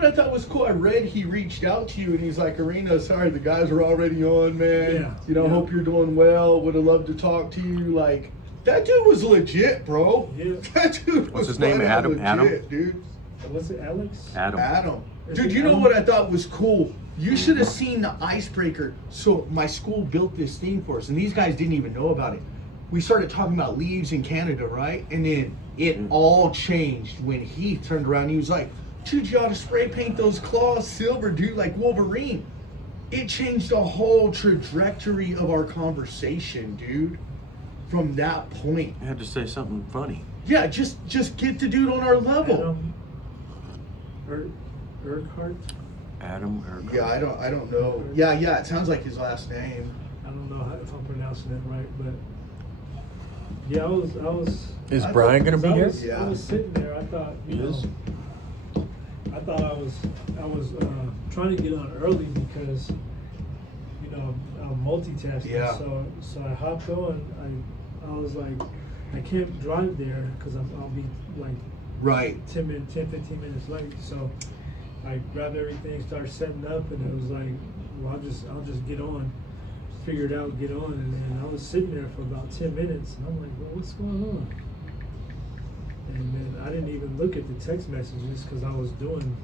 What I thought was cool, I read he reached out to you and he's like, Arena, sorry, the guys are already on, man. Yeah, You know, yeah. hope you're doing well. Would have loved to talk to you. Like, that dude was legit, bro. Yeah. That dude was What's his name? flat out Adam? legit, Adam? dude. Was it Alex? Adam. Is Dude, it you know Adam? what I thought was cool? You should have seen the icebreaker. So my school built this thing for us, and these guys didn't even know about it. We started talking about leaves in Canada, right? And then it all changed when he turned around and he was like, dude, you ought to spray paint those claws silver, dude, like Wolverine. It changed the whole trajectory of our conversation, dude. From that point. You had to say something funny. Yeah, just get the dude on our level. Urquhart? Adam or Yeah, I don't know. Yeah, it sounds like his last name. I don't know if I'm pronouncing it right, but yeah, I was. Is I Brian thought- gonna be I here? was, I was sitting there. I thought, He is? I thought I was trying to get on early because, I'm multitasking. Yeah. So I hopped on. I was like, I can't drive there because I'll be like Right. 15 minutes late. So I grabbed everything, started setting up, and it was like, well, I'll just get on, figure it out, get on, and then I was sitting there for about 10 minutes, and I'm like, well, what's going on? And then I didn't even look at the text messages because I was doing,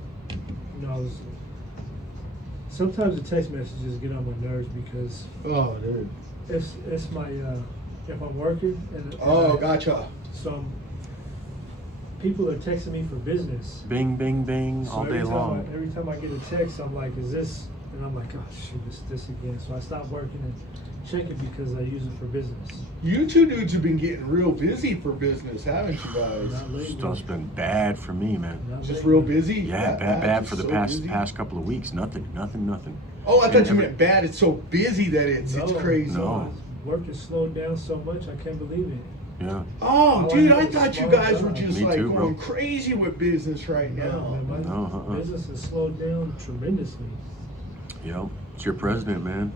sometimes the text messages get on my nerves because Oh, dude. it's my, if I'm working and Oh, gotcha. some people are texting me for business. Bing, bing, bing, So all day long. Every time I get a text, I'm like, is this? And I'm like, oh shoot, this again. So I stopped working and checking because I use it for business. You two dudes have been getting real busy for business, haven't you guys? Not lately. Stuff's been bad for me, man. Not Just lately. real busy? Yeah, bad for the Just so busy? past couple of weeks. Nothing. Oh, I thought And you meant bad. It's so busy that it's crazy. No. Work has slowed down so much, I can't believe it. Yeah. Oh, Oh, dude, I I know, thought you small guys were time. just Me like too, bro. going crazy with business right No, now. man, my No, business has slowed down tremendously. Yep. It's your president, man.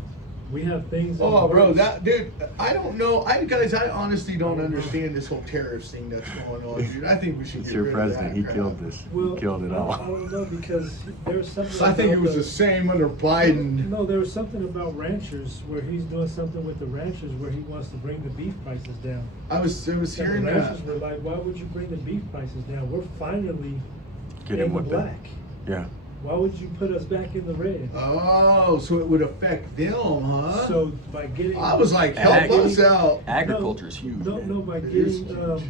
We have things. in Oh, the bro, works. that dude, I don't know. I honestly don't understand this whole tariffs thing that's going on, dude. I think we should It's get your rid president. of He that killed crap. this. Well, He killed it I all. don't know because there's something. I think it about was the same under Biden. No, there was something about ranchers where he's doing something with the ranchers where he wants to bring the beef prices down. I was And hearing the that. ranchers were like, why would you bring the beef prices down? We're finally Get in him the with that. black. Yeah. Why would you put us back in the red? Oh, so it would affect them, huh? So by getting, I was like, help Ag- us out. Agriculture is huge. No, man. no, by It is getting huge.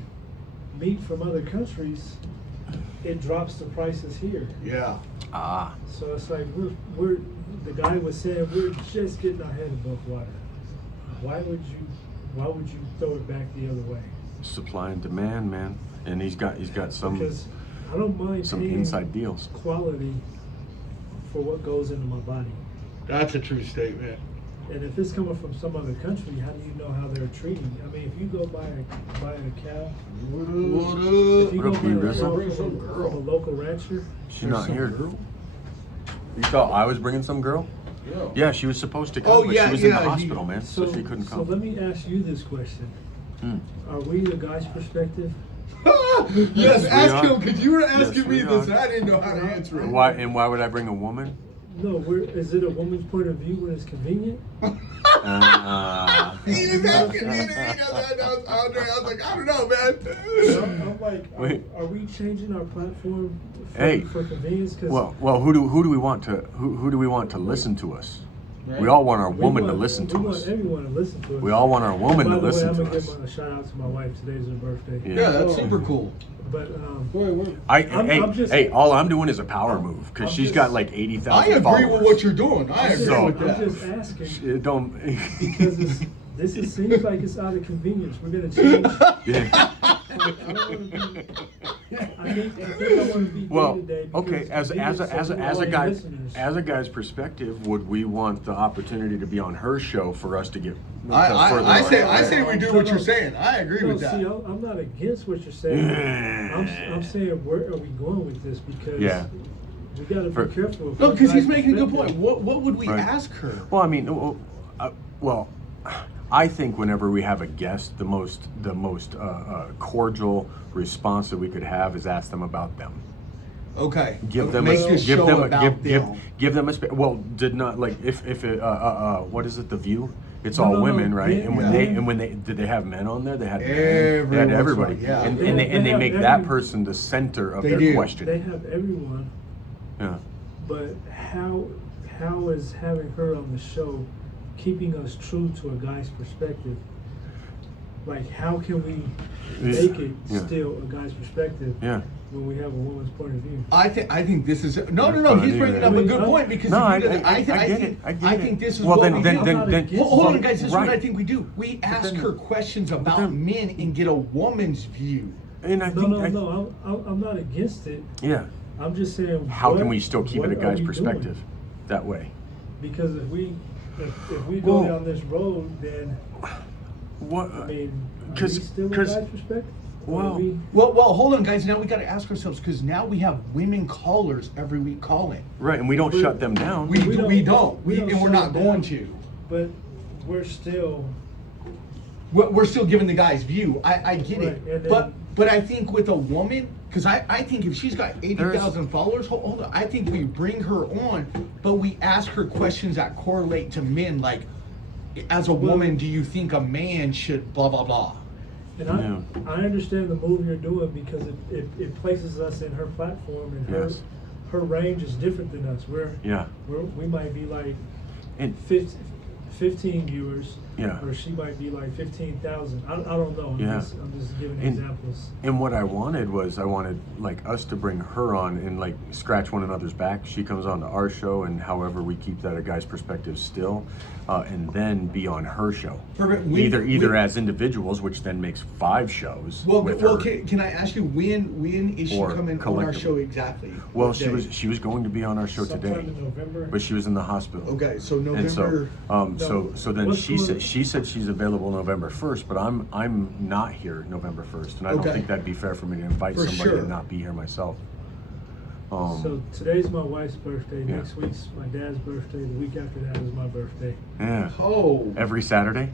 meat from other countries, it drops the prices here. Yeah. Ah. So it's like we're the guy was saying we're just getting our head above water. Why would you throw it back the other way? Supply and demand, man. And he's got some Because I don't mind paying inside deals. quality for what goes into my body. That's a true statement. And if it's coming from some other country, how do you know how they're treating? I mean, if you go buy a cow, What if you up? go What up, buy a B-Rissa? cow Bring some from girl. a local rancher, She's not here. You thought I was bringing some girl? Yeah, she was supposed to come, Oh, but yeah, she was in the yeah, hospital, man, so she couldn't So come. let me ask you this question: Hmm. Are we the guy's perspective? Yes, Yes, we ask are. him, because you were asking Yes, me we this are. and I didn't know how to answer it. Why would I bring a woman? No, is it a woman's point of view when it's convenient? He was asking me and I was like, I don't know, man. I'm like, Wait. are we changing our platform for, Hey. for convenience? Cause well, who do we want to listen to us? We all want our we woman to want- listen we to want us. everyone to listen to us. We all want our woman By to the way, listen I'm to gonna us. give a shout out to my wife. Today's her birthday. Yeah. that's super cool. But I'm just- all I'm doing is a power move because I'm she's just- got like I 80,000 agree followers. with what you're doing. I agree So- with I'm that. just asking It don't. because seems like it's out of convenience. We're gonna change. Yeah. I don't wanna be. I think I want to be Well, day-to-day okay. because As convenience a guy, listeners. as a guy's perspective, would we want the opportunity to be on her show for us to get? I say we do what No, you're no. saying. I agree No, with that. see, I'm not against what you're saying. I'm saying where are we going with this because Yeah. we got to For- be careful. No, because he's making a good perspective. point. What would we Right. ask her? Well, I mean, I think whenever we have a guest, the most cordial response that we could have is ask them about them. Okay. Give them Make a this give show them about give them a well, did not like if what is it, The View? It's No, all no, no. women, right? Yeah. And when they did they have men on there? They had men. They Every had once in a everybody. while, yeah. And They they have make every- that person the center of They their do. question. They have everyone, Yeah. but how is having her on the show keeping us true to a guy's perspective? Like, how can we make it Yeah. still a guy's perspective Yeah. when we have a woman's point of view? I think this is no. He's Funny, bringing up man. a good point because No, if you I did- I get it. I think get this it. is Well, what then, we then, do. then, then, Hold on, well, guys. This is right. what I think we do. We ask then- her questions about then- men and get a woman's view. And I think, No. I'm not against it. yeah. I'm just saying. How can what- we still keep it what a are guy's we perspective doing? that way? Because if we go Well- down this road, then What? I mean, are we 'cause- still a 'cause- guy's perspective? Or well- are we- Well, hold on, guys. Now we got to ask ourselves because now we have women callers every week calling. Right, and we don't shut them down. We We don't. don't And we're shut not them going down. to. But we're still. We're still giving the guy's view. I get Right, it. and then- But I think with a woman, because I think if she's got 80,000 followers, hold on. I think we bring her on, but we ask her questions that correlate to men. Like, as a woman, do you think a man should blah blah blah? And Yeah. I understand the move you're doing because it places us in her platform, and Yes. her range is different than us. Yeah. We might be like And 15 viewers, Yeah. or she might be like 15,000. I don't know. I'm Yeah. just giving And- examples. And what I wanted was I wanted like us to bring her on and like scratch one another's back. She comes on to our show, and however we keep that a guy's perspective still, and then be on her show. Perfect. Either as individuals, which then makes 5 shows Well, with well, her. can I ask you when is she Or coming on our collectively. show exactly? Well, What she day? was going to be on our show Sometime today, in November. but she was in the hospital. Okay, so November. And so then What's she going- said she's available November 1st, but I'm not here November 1st, and I don't Okay. think that'd be fair for me to invite For somebody sure. and not be here myself. So today's my wife's birthday. Yeah. Next week's my dad's birthday. The week after that is my birthday. Yeah. Oh. Every Saturday.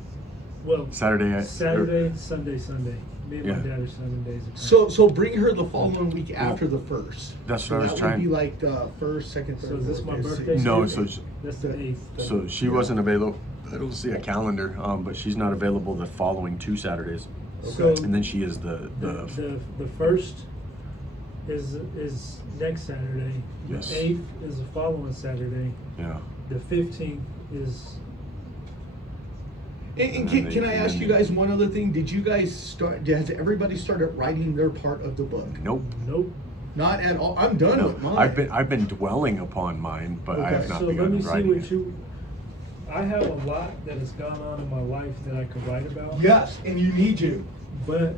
Well, Saturday. Saturday, Sunday. Me and Yeah. my dad are Sunday days. So bring her the following week after the first. That's so what I was that trying- would be like the first, second, third. So is this fourth, my fifth, birthday? sixth. No, Sunday? so That's the 8th. So she wasn't available. I don't see a calendar, but she's not available the following 2 Saturdays, So and then she is the the first is next Saturday. Yes. The 8th is the following Saturday. yeah. The 15th is. And can I ask you guys one other thing? Did you guys start? Has everybody started writing their part of the book? Nope. Nope. Not at all. I'm done No, with mine. I've been dwelling upon mine, but I Okay. have not So let begun me see writing what it. you. I have a lot that has gone on in my life that I could write about. Yes, and you need to. But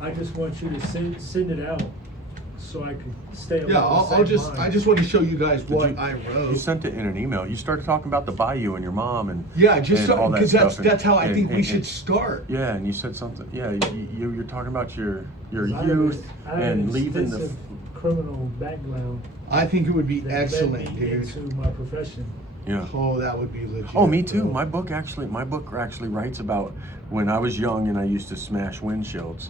I just want you to send it out so I could stay up. Yeah, I'll just. I just want to show you guys Did what you- I wrote. You sent it in an email. You started talking about the bayou and your mom and Yeah, just and all that because stuff, that's how I and- think we and- should and- start. Yeah, and you said something. Yeah, you're talking about your I have youth I have and an leaving the. extensive criminal background I think it would be that excellent, led me dude. into my profession. Yeah. Oh, that would be legit. Oh, me too. bro. My book actually writes about when I was young and I used to smash windshields,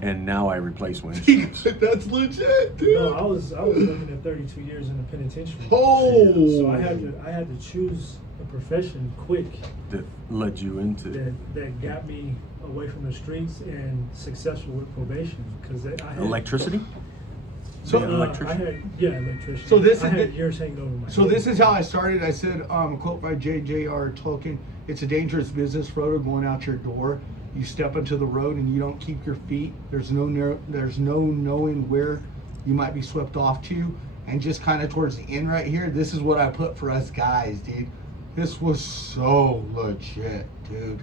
and now I replace windshields. That's legit, dude. No, I was looking at 32 years in the penitentiary. Oh. So I had to choose a profession quick That led you into. that got me away from the streets and successful with probation because I had Electricity? So, Being an electrician? electrician. So this I is had the- years hanging over my So head. this is how I started. I said, a quote by J.J.R. Tolkien: "It's a dangerous business, Frodo, going out your door. You step into the road and you don't keep your feet. There's no knowing where you might be swept off to." And just kind of towards the end right here, this is what I put for us guys, dude. This was so legit, dude.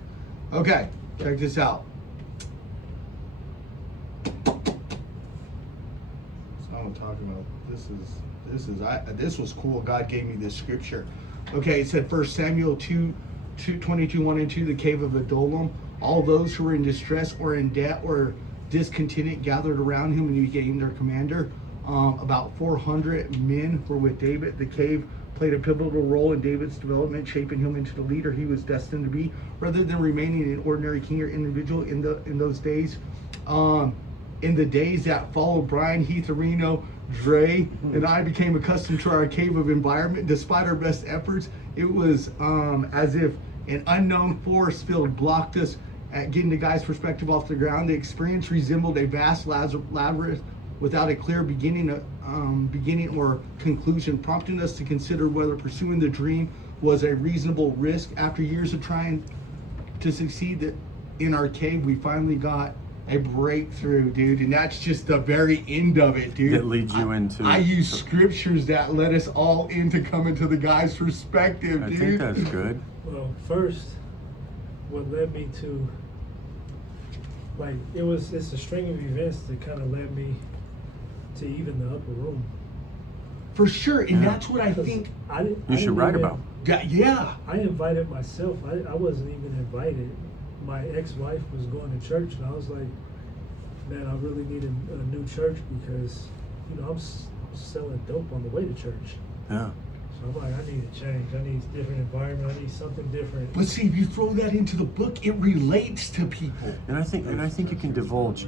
Okay, check this out. I'm talking about this was cool. God gave me this scripture. Okay, it said 1 Samuel 22, 1 and 2, the cave of Adullam. All those who were in distress or in debt or discontented gathered around him and he became their commander. About 400 men were with David. The cave played a pivotal role in David's development, shaping him into the leader he was destined to be, rather than remaining an ordinary king or individual in those days. in the days that followed, Brian Heatherino, Dre, and I became accustomed to our cave of environment. Despite our best efforts, it was as if an unknown force field blocked us at getting the guy's perspective off the ground. The experience resembled a vast labyrinth without a clear beginning or conclusion, prompting us to consider whether pursuing the dream was a reasonable risk. After years of trying to succeed in our cave, we finally got a breakthrough, dude, and that's just the very end of it, dude. That leads you into. I use scriptures that let us all into coming to the guy's perspective, I dude. think that's good. Well, first, what led me to, like, it's a string of events that kind of led me to even the upper room. For sure, and Yeah. that's what I 'Cause think. You should write about. Yeah. I invited myself. I wasn't even invited. My ex-wife was going to church, and I was like, man, I really need a new church because, you know, I'm selling dope on the way to church. Yeah. So I'm like, I need a change. I need a different environment. I need something different. But see, if you throw that into the book, it relates to people. And I think you can divulge.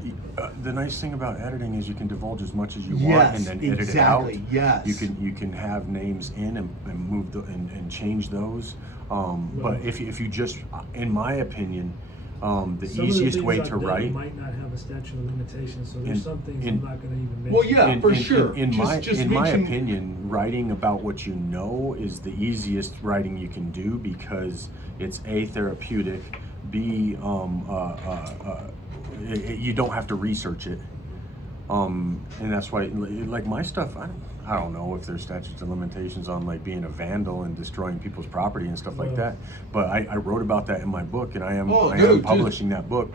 The nice thing about editing is you can divulge as much as you want, Yes, and then edit exactly, it out. yes. You can have names in and move and change those. But if you just, in my opinion, the Some of the easiest things way I've to done write. might not have a statute of limitations, so there's In- some things in- I'm not going to even mention. Well, yeah. for sure. In Just my mention- opinion, writing about what you know is the easiest writing you can do because it's A, therapeutic, B, you don't have to research it. And that's why, like my stuff, I don't know if there's statutes of limitations on like being a vandal and destroying people's property and stuff like Yeah. that. But I wrote about that in my book, and I am Dude, publishing that book.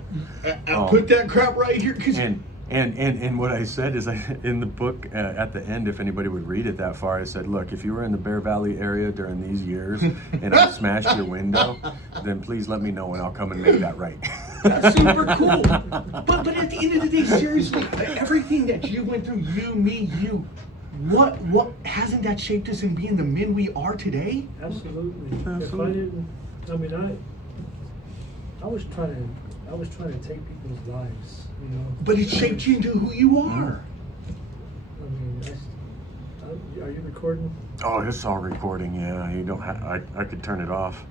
Put that crap right here, because And what I said is, in the book at the end, if anybody would read it that far, I said, look, if you were in the Bear Valley area during these years and I smashed your window, then please let me know and I'll come and make that right. that's super cool. But at the end of the day, seriously, everything that you went through, you, what hasn't that shaped us in being the men we are today? Absolutely. If I Absolutely. didn't, I mean, I was trying to take people's lives, you know. But it shaped you into who you are. I mean, are you recording? Oh, it's all recording. Yeah, you don't. I could turn it off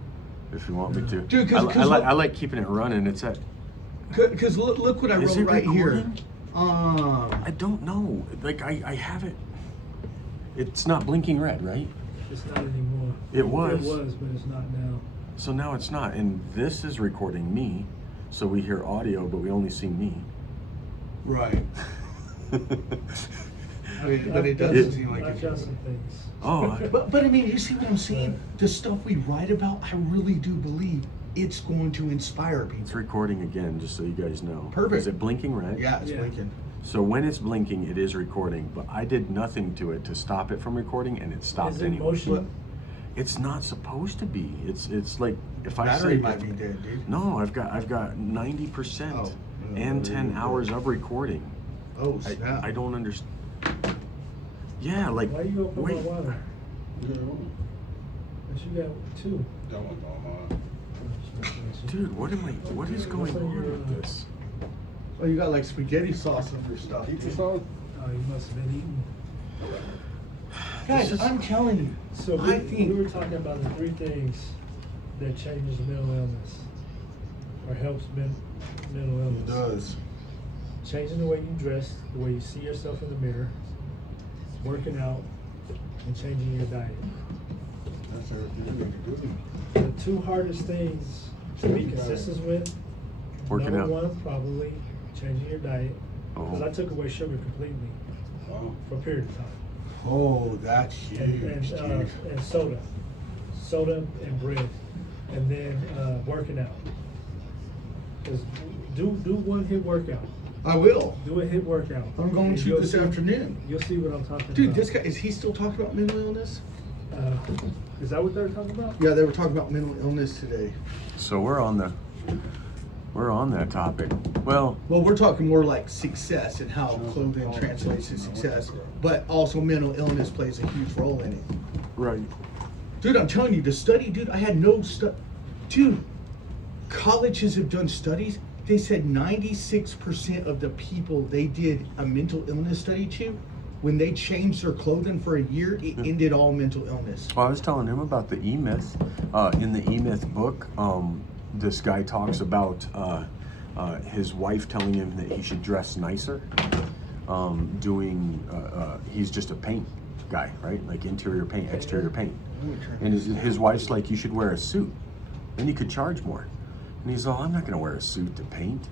if you want me to. Dude, 'cause I like keeping it running. It's at. Because look what I Is wrote it right here. recording? I don't know. Like I have it. It's not blinking red, right? It's not anymore. It was. It was, but it's not now. So now it's not, and this is recording me, so we hear audio, but we only see me. Right. But it doesn't I've seem like I've it's. got some things. Oh, But I mean, you see what I'm saying? The stuff we write about, I really do believe it's going to inspire it's people. recording again, just so you guys know. Perfect. Is it blinking red? Yeah, it's Yeah. blinking. So when it's blinking, it is recording, but I did nothing to it to stop it from recording, and it stopped Is it anyway. motion? It's not supposed to be. It's like if I Battery say might be dead, dude. no, I've got 90% Oh, and 10 hours of recording. Oh snap! I don't understand. Yeah, like Why you open wait. my water? But you got two. That one's on mine. Dude, what is going on with this? Oh, you got like spaghetti sauce in your stuff. Pizza dude. sauce? Oh, you must have been eating. Guys, I'm telling you. So I we think were talking about the three things that changes mental illness or helps mental it illness. does. Changing the way you dress, the way you see yourself in the mirror, working out, and changing your diet. That's everything you need to do. The two hardest things to be consistent with, Working number out. one, probably changing your diet. Because Oh. I took away sugar completely Oh, for a period of time. Oh, that's huge, And dude. soda and bread, and then working out. Just do one hit workout. I will. Do a hit workout. I'm going And to you'll this see- afternoon. You'll see what I'm talking Dude, about. this guy, is he still talking about mental illness? Is that what they're talking about? Yeah, they were talking about mental illness today. So we're on that topic. Well, Well, we're talking more like success and how clothing translates to success, but also mental illness plays a huge role in it. right. Dude, I'm telling you, the study, dude, I had no Dude, colleges have done studies they said 96% of the people they did a mental illness study to, when they changed their clothing for a year, it ended all mental illness. Well, I was telling him about the E-Myth. In the E-Myth book, this guy talks about his wife telling him that he should dress nicer. He's just a paint guy, right? Like interior paint, exterior paint. And his wife's like, you should wear a suit. Then you could charge more. And he's all, I'm not going to wear a suit to paint.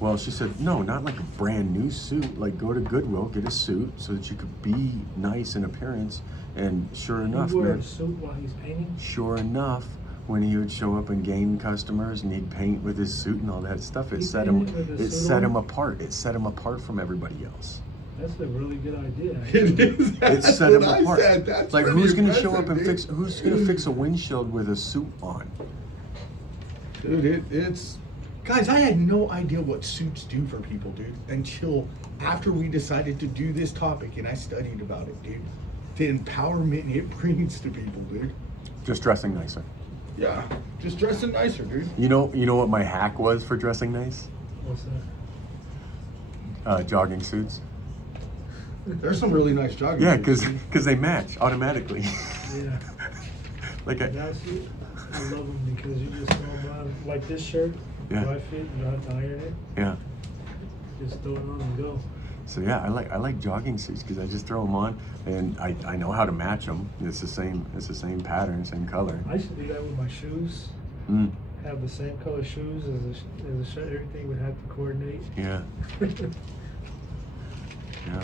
Well, she said, no, not like a brand new suit. Like, go to Goodwill, get a suit so that you could be nice in appearance. And sure enough, He wore man, a suit while he's painting. sure enough, when he would show up and gain customers and he'd paint with his suit and all that stuff, it He set him painted with his it suit set on? him apart. It set him apart from everybody else. That's a really good idea. It is. It That's set him what I apart. said. That's Like, pretty who's gonna show up impressive, and dude. who's gonna fix a windshield with a suit on? Dude, it's guys, I had no idea what suits do for people, dude, until after we decided to do this topic and I studied about it, dude. The empowerment it brings to people, dude. Just dressing nicer. Yeah, just dressing nicer, dude. You know what my hack was for dressing nice? What's that? Jogging suits. There's some really nice jogging. Yeah, suits, dude. because they match automatically. Yeah. Like That's it. I love them because you just throw them on. Like this shirt, Yeah. dry fit, you don't have to iron it. yeah. Just throw it on and go. So yeah, I like jogging suits because I just throw them on and I know how to match them. It's the same pattern, same color. I used to do that with my shoes. Mm, Have the same color shoes as the shirt. Everything would have to coordinate. yeah, yeah.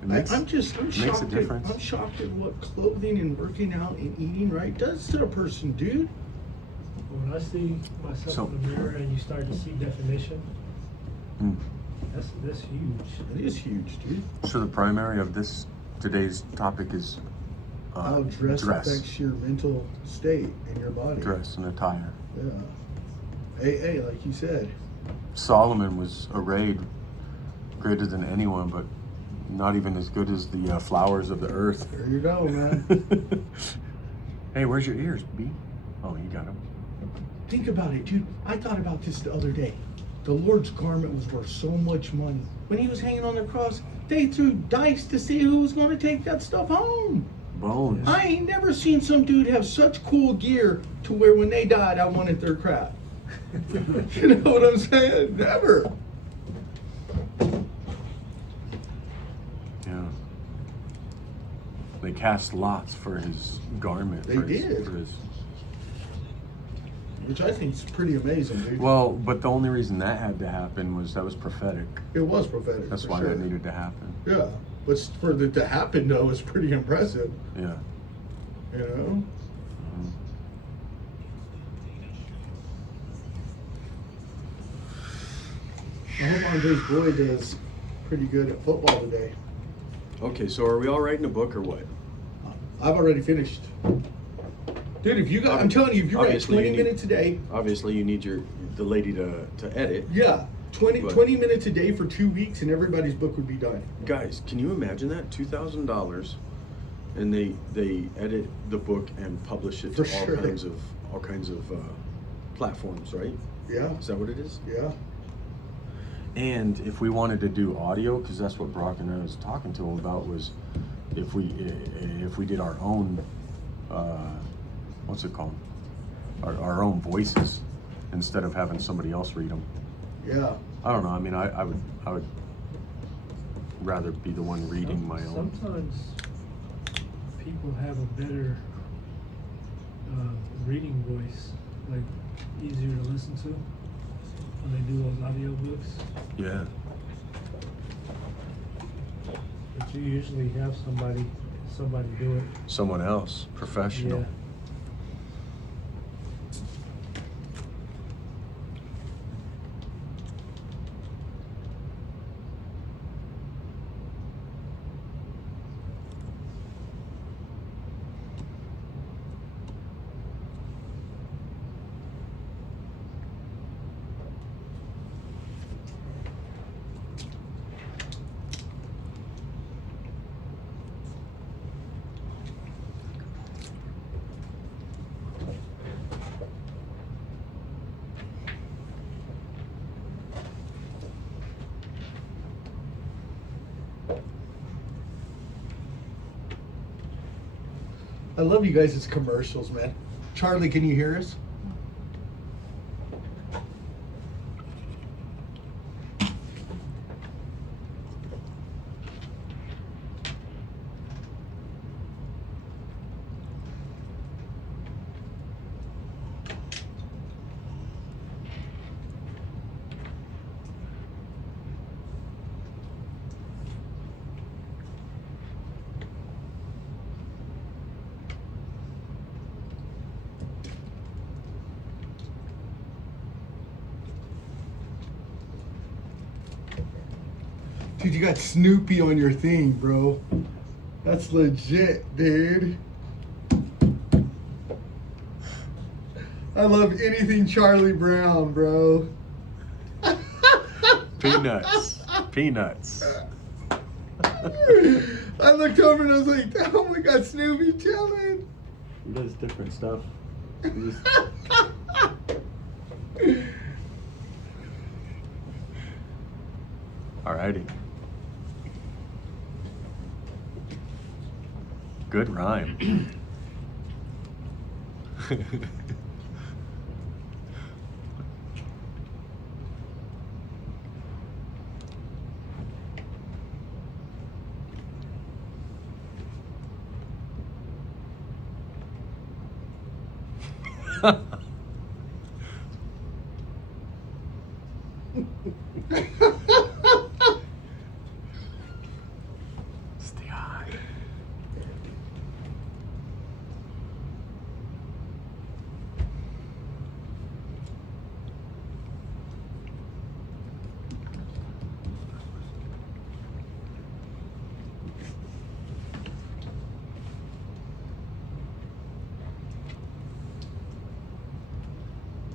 It I'm makes shocked. a difference. I'm shocked at what clothing and working out and eating right does to a person, dude. When I see myself So- in the mirror and you start to see definition, Mm. that's huge. It is huge, dude. So the primary of today's topic is How dress affects your mental state and your body. dress and attire. Yeah. Hey, like you said. Solomon was arrayed greater than anyone, but not even as good as the flowers of the earth. There you go, man. Hey, where's your ears, B? Oh, you got them. Think about it, dude. I thought about this the other day. The Lord's garment was worth so much money. When he was hanging on the cross, they threw dice to see who was going to take that stuff home. Bones. I ain't never seen some dude have such cool gear to where when they died, I wanted their crap. You know what I'm saying? Never. Yeah. They cast lots for his garment. They for his- did. for his- Which I think is pretty amazing, dude. Well, but the only reason that had to happen was that was prophetic. It was prophetic. That's for why sure. that needed to happen. Yeah. But for it to happen, though, is pretty impressive. Yeah. You know? Mhm. I hope Andre's boy does pretty good at football today. Okay, so are we all writing a book or what? I've already finished. Dude, if you got, I'm telling you, if you write Obviously, 20 you need- minutes a day, Obviously, you need the lady to edit. yeah, 20 But- 20 minutes a day for 2 weeks, and everybody's book would be done. Guys, can you imagine that? $2,000, and they edit the book and publish it to For sure. all kinds of platforms, right? Yeah, Is that what it is? yeah. And if we wanted to do audio, because that's what Brock and I was talking to him about, was if we did our own, what's it called? Our own voices instead of having somebody else read them. Yeah. I don't know. I mean, I would rather be the one reading my own. Sometimes people have a better reading voice, like easier to listen to when they do those audio books. Yeah. But you usually have somebody do it. Someone else, professional. Yeah. I love you guys' commercials, man. Charlie, can you hear us? Dude, you got Snoopy on your thing, bro. That's legit, dude. I love anything Charlie Brown, bro. Peanuts. Peanuts. I looked over and I was like, oh my God, Snoopy chilling. He does different stuff. He just- Alrighty. Good rhyme. It's the eye.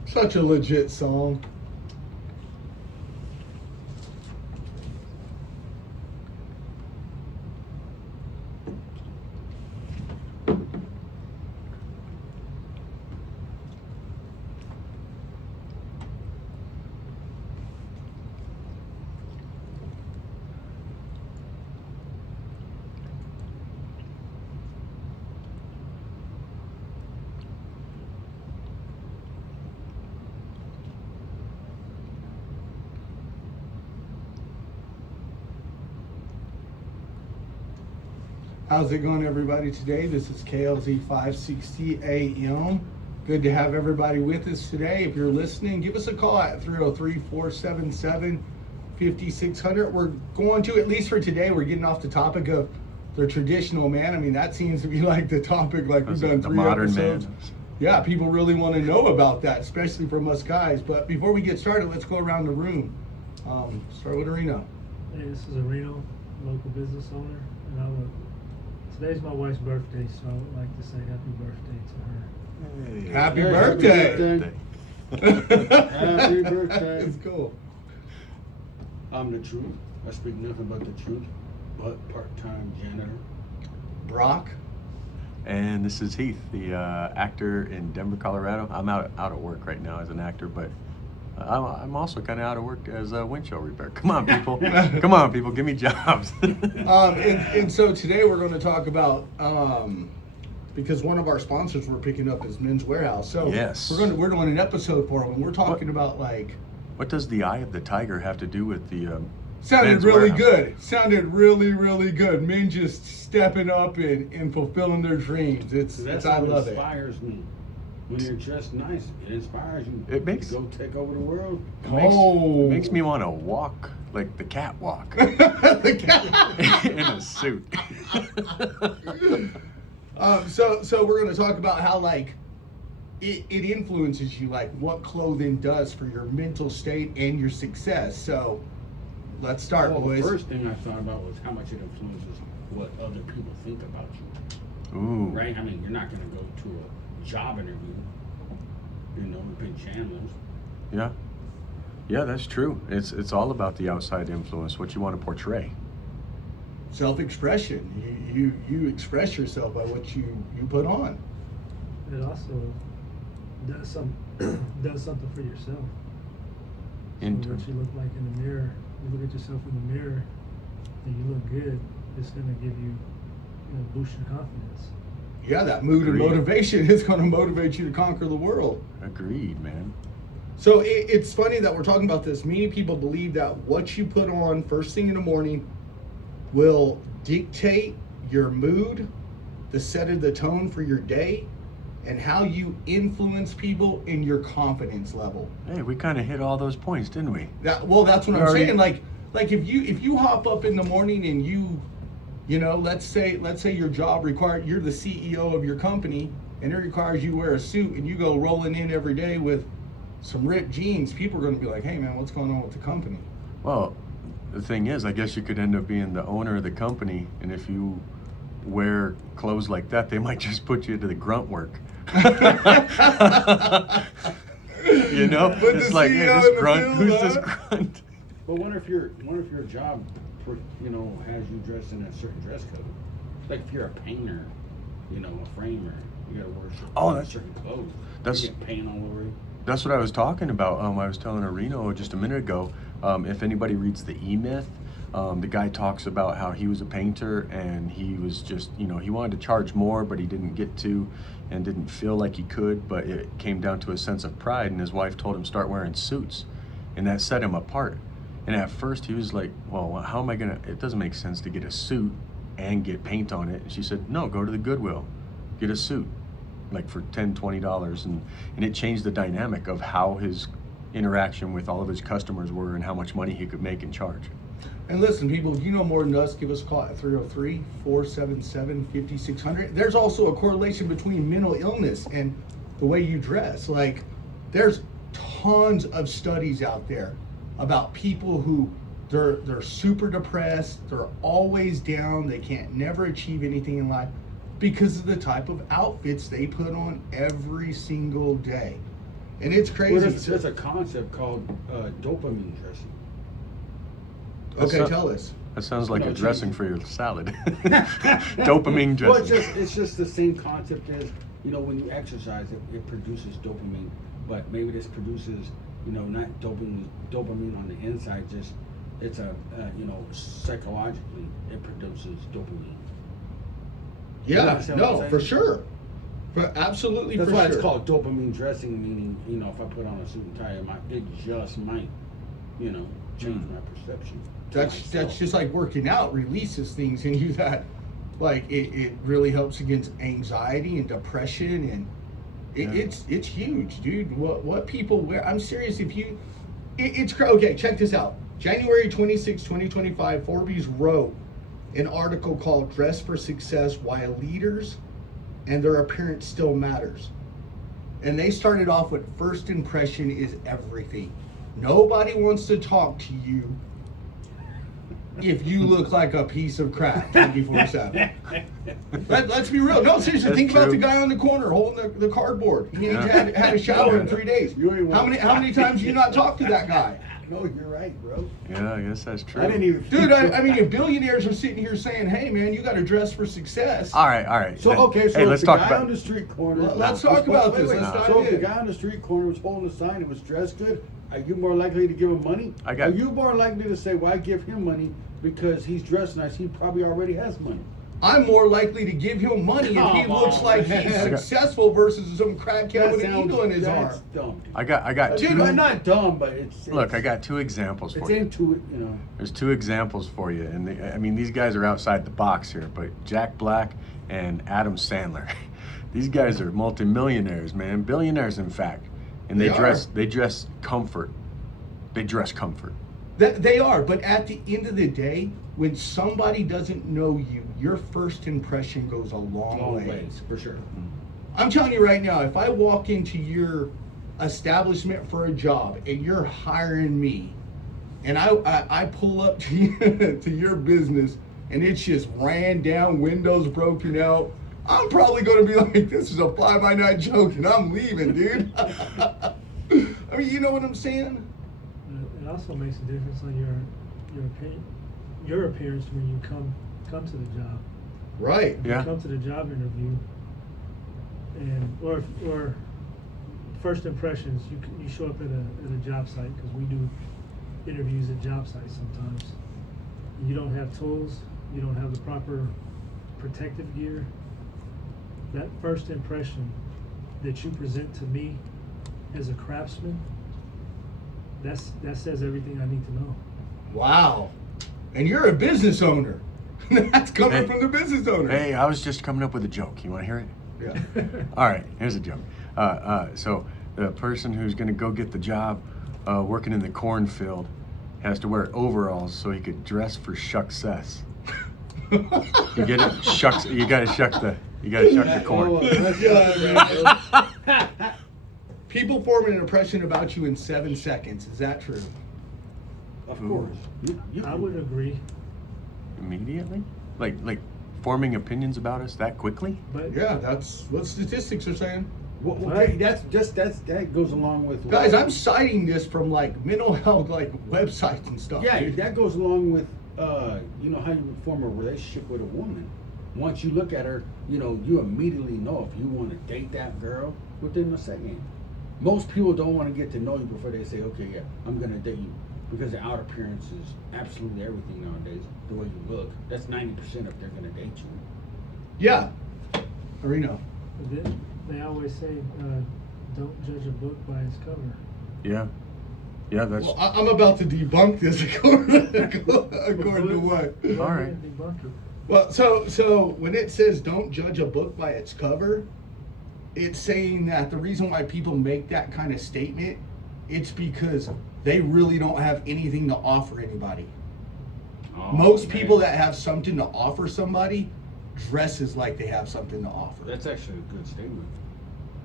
Such a legit song. How's it going, everybody? Today, this is KLZ 560 AM. Good to have everybody with us today. If you're listening, give us a call at 303-477-5600. We're going to, at least for today, we're getting off the topic of the traditional man. I mean, that seems to be like the topic, like we've done The 3 modern episodes. man. Yeah, people really want to know about that, especially from us guys. But before we get started, let's go around the room. Start with Reno. Hey, this is a Reno local business owner, and today's my wife's birthday, so I would like to say happy birthday to her. Happy Yeah, birthday! Happy birthday. It's cool. I'm the truth. I speak nothing but the truth, but part-time janitor. Brock. And this is Heath, the actor in Denver, Colorado. I'm out of work right now as an actor, but I'm also kind of out of work as a windshield repair. Come on, people. Come on, people. Give me jobs. And so today we're going to talk about because one of our sponsors we're picking up is Men's Warehouse. So Yes. we're doing an episode for them, and we're talking about like What does the eye of the tiger have to do with the sounded Men's really Warehouse? good. Sounded really good. Men just stepping up and fulfilling their dreams. It's I what love it. inspires me. When you're dressed nice, it inspires you It makes- to go take over the world. Oh. It makes me want to walk like the cat walk The cat. in a suit. So we're going to talk about how like it influences you, like what clothing does for your mental state and your success. So let's start, Well, boys. the first thing I thought about was how much it influences what other people think about you. Ooh. Right? I mean, you're not going to go to a job interview, in Chandler's. Yeah. Yeah, that's true. It's all about the outside influence, what you want to portray. Self-expression. You express yourself by what you put on. It also does something for yourself. So Into what you look like in the mirror, you look at yourself in the mirror, and you look good. It's gonna give you, boost your confidence. Yeah, that mood and Agreed. motivation is going to motivate you to conquer the world. Agreed, man. So it's funny that we're talking about this. Many people believe that what you put on first thing in the morning will dictate your mood, the set of the tone for your day, and how you influence people in your confidence level. Hey, we kind of hit all those points, didn't we? That's what We I'm already- saying. Like if you hop up in the morning and you know, let's say your job requires, you're the CEO of your company and it requires you wear a suit and you go rolling in every day with some ripped jeans, people are going to be like, hey man, what's going on with the company? Well, the thing is, I guess you could end up being the owner of the company, and if you wear clothes like that, they might just put you to the grunt work. You know, Put it's the like, hey, CEO in this the grunt, field, who's huh? this grunt? But what if your job, you know, has you dressed in a certain dress code? Like if you're a painter, you know, a framer, you gotta wear certain clothes. that's- You get paint all over you. That's what I was talking about. I was telling Reno just a minute ago. If anybody reads the E-Myth, the guy talks about how he was a painter and he was just, you know, he wanted to charge more, but he didn't get to and didn't feel like he could. But it came down to a sense of pride, and his wife told him start wearing suits, and that set him apart. And at first he was like, well, how am I gonna? It doesn't make sense to get a suit and get paint on it. And she said, no, go to the Goodwill, get a suit. Like for $10, $20, and it changed the dynamic of how his interaction with all of his customers were and how much money he could make and charge. And listen, people, if you know more than us, give us a call at 303-477-5600. There's also a correlation between mental illness and the way you dress. Like, there's tons of studies out there about people who they're super depressed, they're always down, they can't never achieve anything in life because of the type of outfits they put on every single day. And it's crazy. Well, there's a concept called dopamine dressing. Okay, That's tell us. That sounds like No, a dressing change. for your salad. Dopamine Well, dressing. it's just the same concept as, you know, when you exercise, it produces dopamine, but maybe this produces, you know, not dopamine on the inside, just it's you know, psychologically it produces dopamine. You Yeah, understand what I'm no, saying? for sure. Absolutely, That's for why sure. it's called dopamine dressing, meaning, you know, if I put on a suit and tie, it just might, you know, change my perception. to That's myself. just like working out releases things in you that, like, it really helps against anxiety and depression, and it's huge, dude. What people wear, I'm serious. If you, okay. Check this out. January 26, 2025, Forbes wrote an article called "Dress for Success: Why Leaders and Their Appearance Still Matters," and they started off with first impression is everything. Nobody wants to talk to you if you look like a piece of crap 24/7. Let's be real. No, seriously, That's think about true. the guy on the corner holding the cardboard. He ain't Yeah. had a shower in 3 days. You ain't How many times you not talk to that guy? No, you're right, bro. Yeah, I guess that's true. I didn't even. Dude, I mean, if billionaires are sitting here saying, hey, man, you got to dress for success. All right. So Then- okay, so hey, if let's the talk guy about on the street corner. Let's talk about this. Wait, Let's dive so if the in. guy on the street corner was holding a sign and was dressed good, are you more likely to give him money? I got- Are you more likely to say, "Why give him money because he's dressed nice? He probably already has money." I'm more likely to give him money if he Come looks on, like man. he's I got- successful versus some crackhead with an eagle in his arm. That's dumb. I got Dude, two. I'm not dumb, but it's Look, I got two examples it's for you. into it, you know. There's two examples for you, and I mean these guys are outside the box here. But Jack Black and Adam Sandler, these guys are multimillionaires, man, billionaires in fact, and They they dress comfort. They dress comfort. They are, but at the end of the day, when somebody doesn't know you, your first impression goes a long Long way. ways, for sure. I'm telling you right now, if I walk into your establishment for a job and you're hiring me, and I pull up to, to your business and it's just ran down, windows broken out, I'm probably going to be like, this is a fly-by-night joke and I'm leaving, dude. I mean, you know what I'm saying? It also makes a difference on your appearance when you come to the job. Right. You Yeah. come to the job interview, and or first impressions. You show up at a job site, because we do interviews at job sites sometimes. You don't have tools. You don't have the proper protective gear. that first impression that you present to me as a craftsman, that says everything I need to know. Wow. And you're a business owner. That's coming Hey. from the business owner. Hey, I was just coming up with a joke. You want to hear it? Yeah. All right, here's a joke. So the person who's going to go get the job working in the cornfield has to wear overalls so he could dress for shuckcess. You get it? Shucks. You gotta shuck the corn. People form an impression about you in 7 seconds. Is that true? Of course. You I would agree, Immediately? Like forming opinions about us that quickly? but Yeah, that's what statistics are saying. Well, okay, that goes along with Guys, I'm citing this from like mental health like websites and stuff. Yeah, dude. that goes along with you know how you would form a relationship with a woman. Once you look at her, you know, you immediately know if you want to date that girl within a second. Most people don't want to get to know you before they say, okay, yeah, I'm gonna date you, because the outer appearance is absolutely everything nowadays. The way you look, that's 90% if they're gonna date you. Yeah. Areno. then they always say, don't judge a book by its cover. Yeah. Yeah, that's Well, I'm about to debunk this according to what? Go All ahead right. and debunk it. Well, so when it says don't judge a book by its cover, it's saying that the reason why people make that kind of statement, it's because they really don't have anything to offer anybody. Most people that have something to offer somebody dresses like they have something to offer. That's actually a good statement.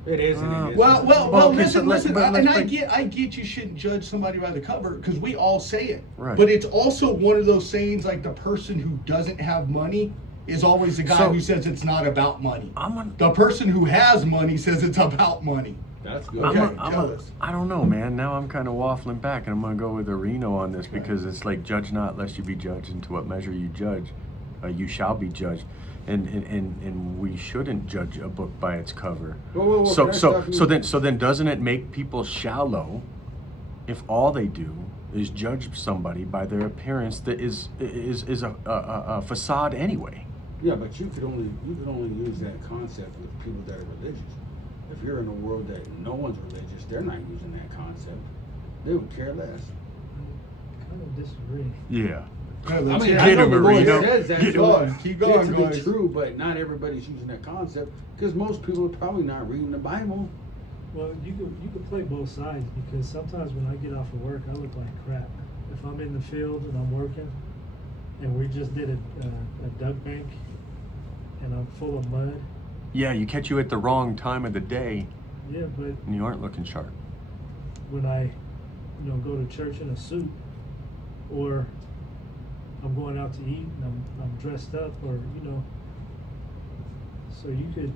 It is. And it isn't. Well, okay, listen, so let's- listen, but and let's I get you shouldn't judge somebody by the cover because we all say it. Right. But it's also one of those sayings like the person who doesn't have money is always the guy So- who says it's not about money. I'm The person who has money says it's about money. That's good. Okay. tell us. I don't know, man. Now I'm kind of waffling back, and I'm gonna go with Areno on this because it's like judge not, lest you be judged. Into what measure you judge, you shall be judged. And we shouldn't judge a book by its cover. Whoa, So can I so stop you? so then doesn't it make people shallow if all they do is judge somebody by their appearance that is a facade anyway? Yeah, but you could only use that concept with people that are religious. If you're in a world that no one's religious, they're not using that concept. They would care less. I kind of disagree. Yeah. Yeah, let's Get hear it. him, the Lord Marino. says that Get to- going. Keep going, it to guys. be true, but not everybody's using that concept because most people are probably not reading the Bible. Well, you could play both sides because sometimes when I get off of work, I look like crap. If I'm in the field and I'm working, and we just did a duck bank, and I'm full of mud. Yeah, you catch you at the wrong time of the day, Yeah, but and you aren't looking sharp. when I, go to church in a suit, or I'm going out to eat and I'm dressed up, or so you could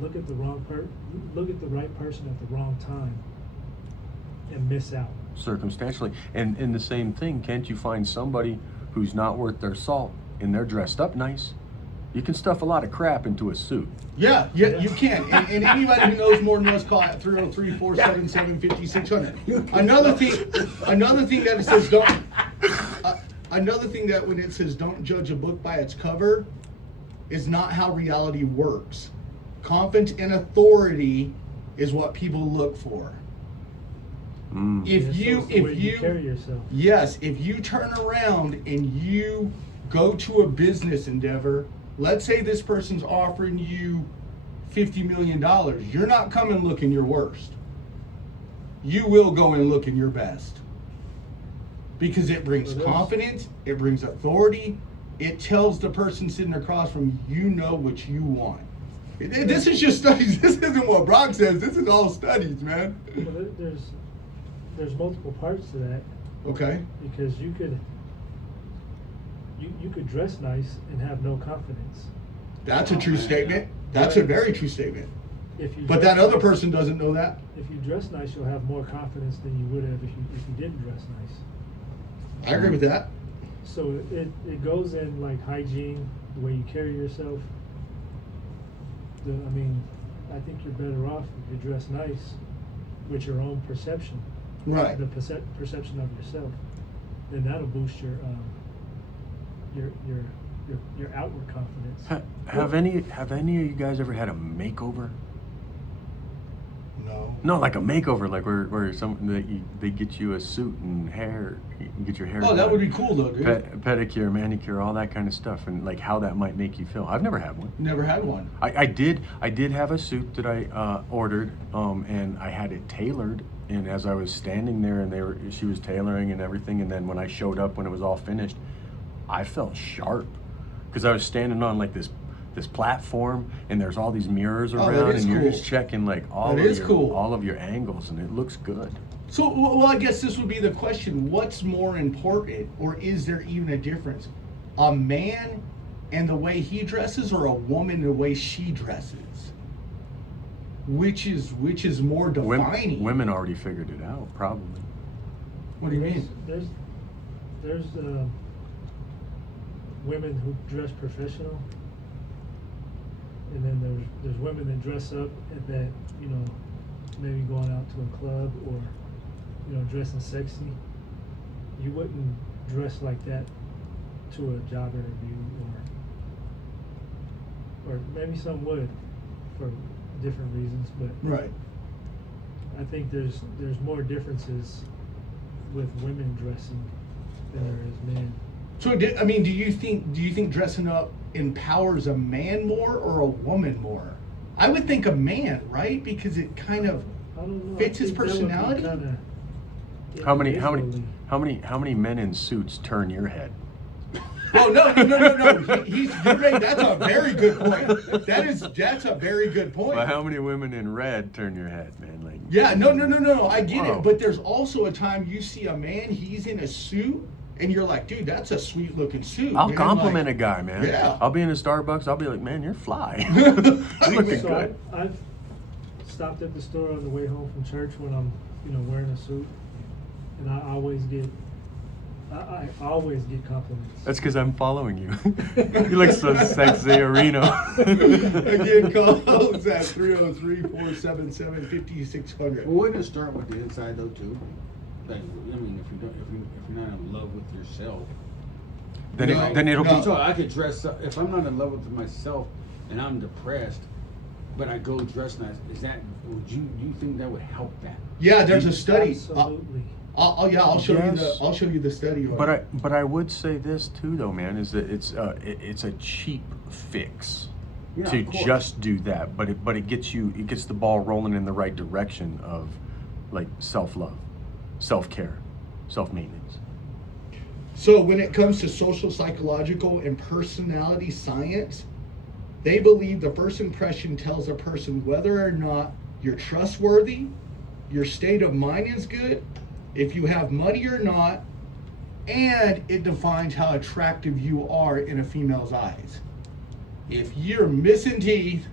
look at the look at the right person at the wrong time and miss out. Circumstantially, and in the same thing, can't you find somebody who's not worth their salt and they're dressed up nice? You can stuff a lot of crap into a suit. Yeah, you can. And anybody who knows more than us, call it 303-477-5600. Another thing that it says don't. Another thing that when it says don't judge a book by its cover, is not how reality works. Confidence and authority is what people look for. Mm. If Yeah, so you it's the way if you you carry yourself. yes, if you turn around and you go to a business endeavor, let's say this person's offering you $50 million, you're not coming looking your worst. You will go and look in your best. Because it brings Well, there's- confidence, it brings authority, it tells the person sitting across from you, you know what you want. This is just studies. This isn't what Brock says. This is all studies, man. Well, there's multiple parts to that Okay. because you could dress nice and have no confidence. That's a true statement. That's a very true statement. If you But dress that other nice- person doesn't know that. If you dress nice, you'll have more confidence than you would have if you didn't dress nice. I agree with that. So it goes in like hygiene, the way you carry yourself. I think you're better off if you dress nice with your own perception, Right. the perception of yourself. Then that'll boost your your outward confidence. Have any of you guys ever had a makeover? No. No, like a makeover, like where they get you a suit and hair, you get your hair. Oh, that done. would be cool though, dude. Pedicure, manicure, all that kind of stuff, and like how that might make you feel. I've never had one. Never had one. I did have a suit that I ordered, and I had it tailored. And as I was standing there, and she was tailoring and everything, and then when I showed up when it was all finished, I felt sharp because I was standing on like this platform, and there's all these mirrors Oh, that around, is and you're cool. just checking like all That of is your cool. all of your angles, and it looks good. So, well, I guess this would be the question: what's more important, or is there even a difference? A man and the way he dresses, or a woman and the way she dresses? Which is more defining? Women already figured it out, probably. What do you mean? There's women who dress professional, and then there's women that dress up and that, you know, maybe going out to a club or, you know, dressing sexy. You wouldn't dress like that to a job interview, or maybe some would for different reasons, but Right. I think there's more differences with women dressing than there is men. So, do you think dressing up empowers a man more or a woman more? I would think a man, right? Because it kind of I don't know. fits I his think that would be personality? kinda How many men in suits turn your head? Oh no! You're right. That's a very good point. That's a very good point. But how many women in red turn your head, man? Like, Yeah, no. I get Whoa. it, but there's also a time you see a man, he's in a suit, and you're like, dude, that's a sweet looking suit. I'll man. compliment Like, a guy, man. Yeah. I'll be in a Starbucks. I'll be like, man, you're fly. You're looking So good. I've stopped at the store on the way home from church when I'm, you know, wearing a suit, and I always get compliments. That's because I'm following you. You look so sexy, Reno. Again, call us at 303-477-5600. Well, wouldn't it start with the inside though too? Like, I mean, if you're not in love with yourself, Then No, it'll no. be. so I could dress up. If I'm not in love with myself and I'm depressed, but I go dress nice, do you think that would help that? Yeah, there's a study. Absolutely. I'll show Yes. I'll show you the study on it. But I would say this too, though, man, is that it's a cheap fix Yeah, to of course. just do that, but it gets the ball rolling in the right direction of like self-love, self-care, self-maintenance. So when it comes to social, psychological, and personality science, they believe the first impression tells a person whether or not you're trustworthy, your state of mind is good, if you have money or not, and it defines how attractive you are in a female's eyes. If you're missing teeth,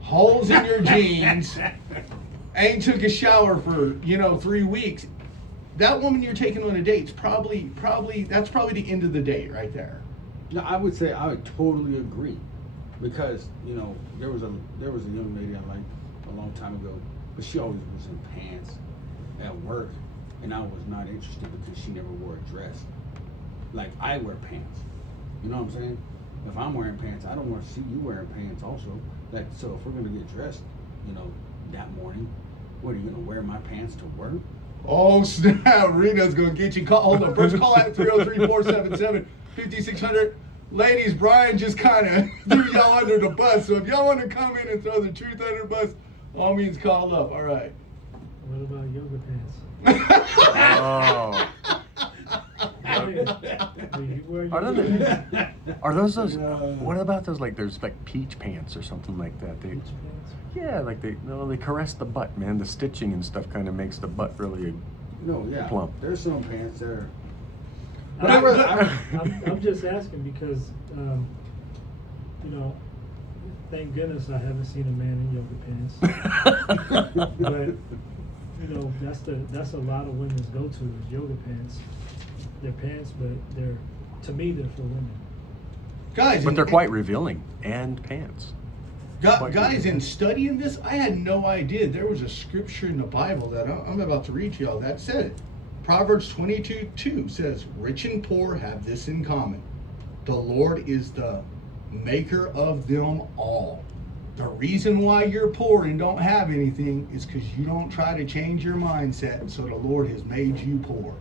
holes in your jeans, ain't took a shower for 3 weeks, that woman you're taking on a date's probably that's probably the end of the date right there. No, I would say I would totally agree, because there was a young lady I liked a long time ago, but she always was in pants at work, and I was not interested because she never wore a dress. Like, I wear pants, you know what I'm saying? If I'm wearing pants, I don't want to see you wearing pants also. Like, so if we're gonna get dressed, that morning, what are you gonna wear my pants to work? Oh snap, Rita's gonna get you. Hold on, first call at 303-477-5600. Ladies, Brian just kind of threw y'all under the bus, so if y'all want to come in and throw the truth under the bus, all means call up. All right. What about yoga pants? Oh. Do you wear Are yoga those, pants? are those what about those, like, there's like peach pants or something like that? Beach pants? Yeah, like they caress the butt, man. The stitching and stuff kind of makes the butt really. No, yeah. Plump. There's some pants that are. I'm just asking because, thank goodness I haven't seen a man in yoga pants. But that's a lot of women's go-to is yoga pants. They're pants, but to me they're for women. Guys, But they're quite revealing, and pants. Guys, in studying this, I had no idea there was a scripture in the Bible that I'm about to read to y'all that said it. Proverbs 22:2 says, "Rich and poor have this in common. The Lord is the maker of them all. The reason why you're poor and don't have anything is because you don't try to change your mindset, and so the Lord has made you poor.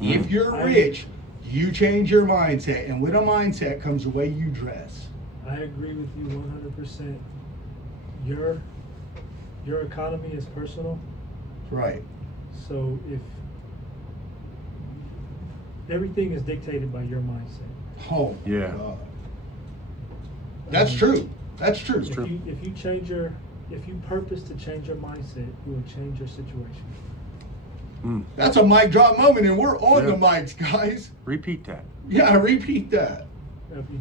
If you're rich, you change your mindset, and with a mindset comes the way you dress. I agree with you 100%. Your economy is personal, Right. so if everything is dictated by your mindset. Oh, my Yeah. God. That's true. That's true. If you purpose to change your mindset, you will change your situation. That's a mic drop moment, and we're on Yeah. the mics, guys. Repeat that. Yeah, repeat that. If you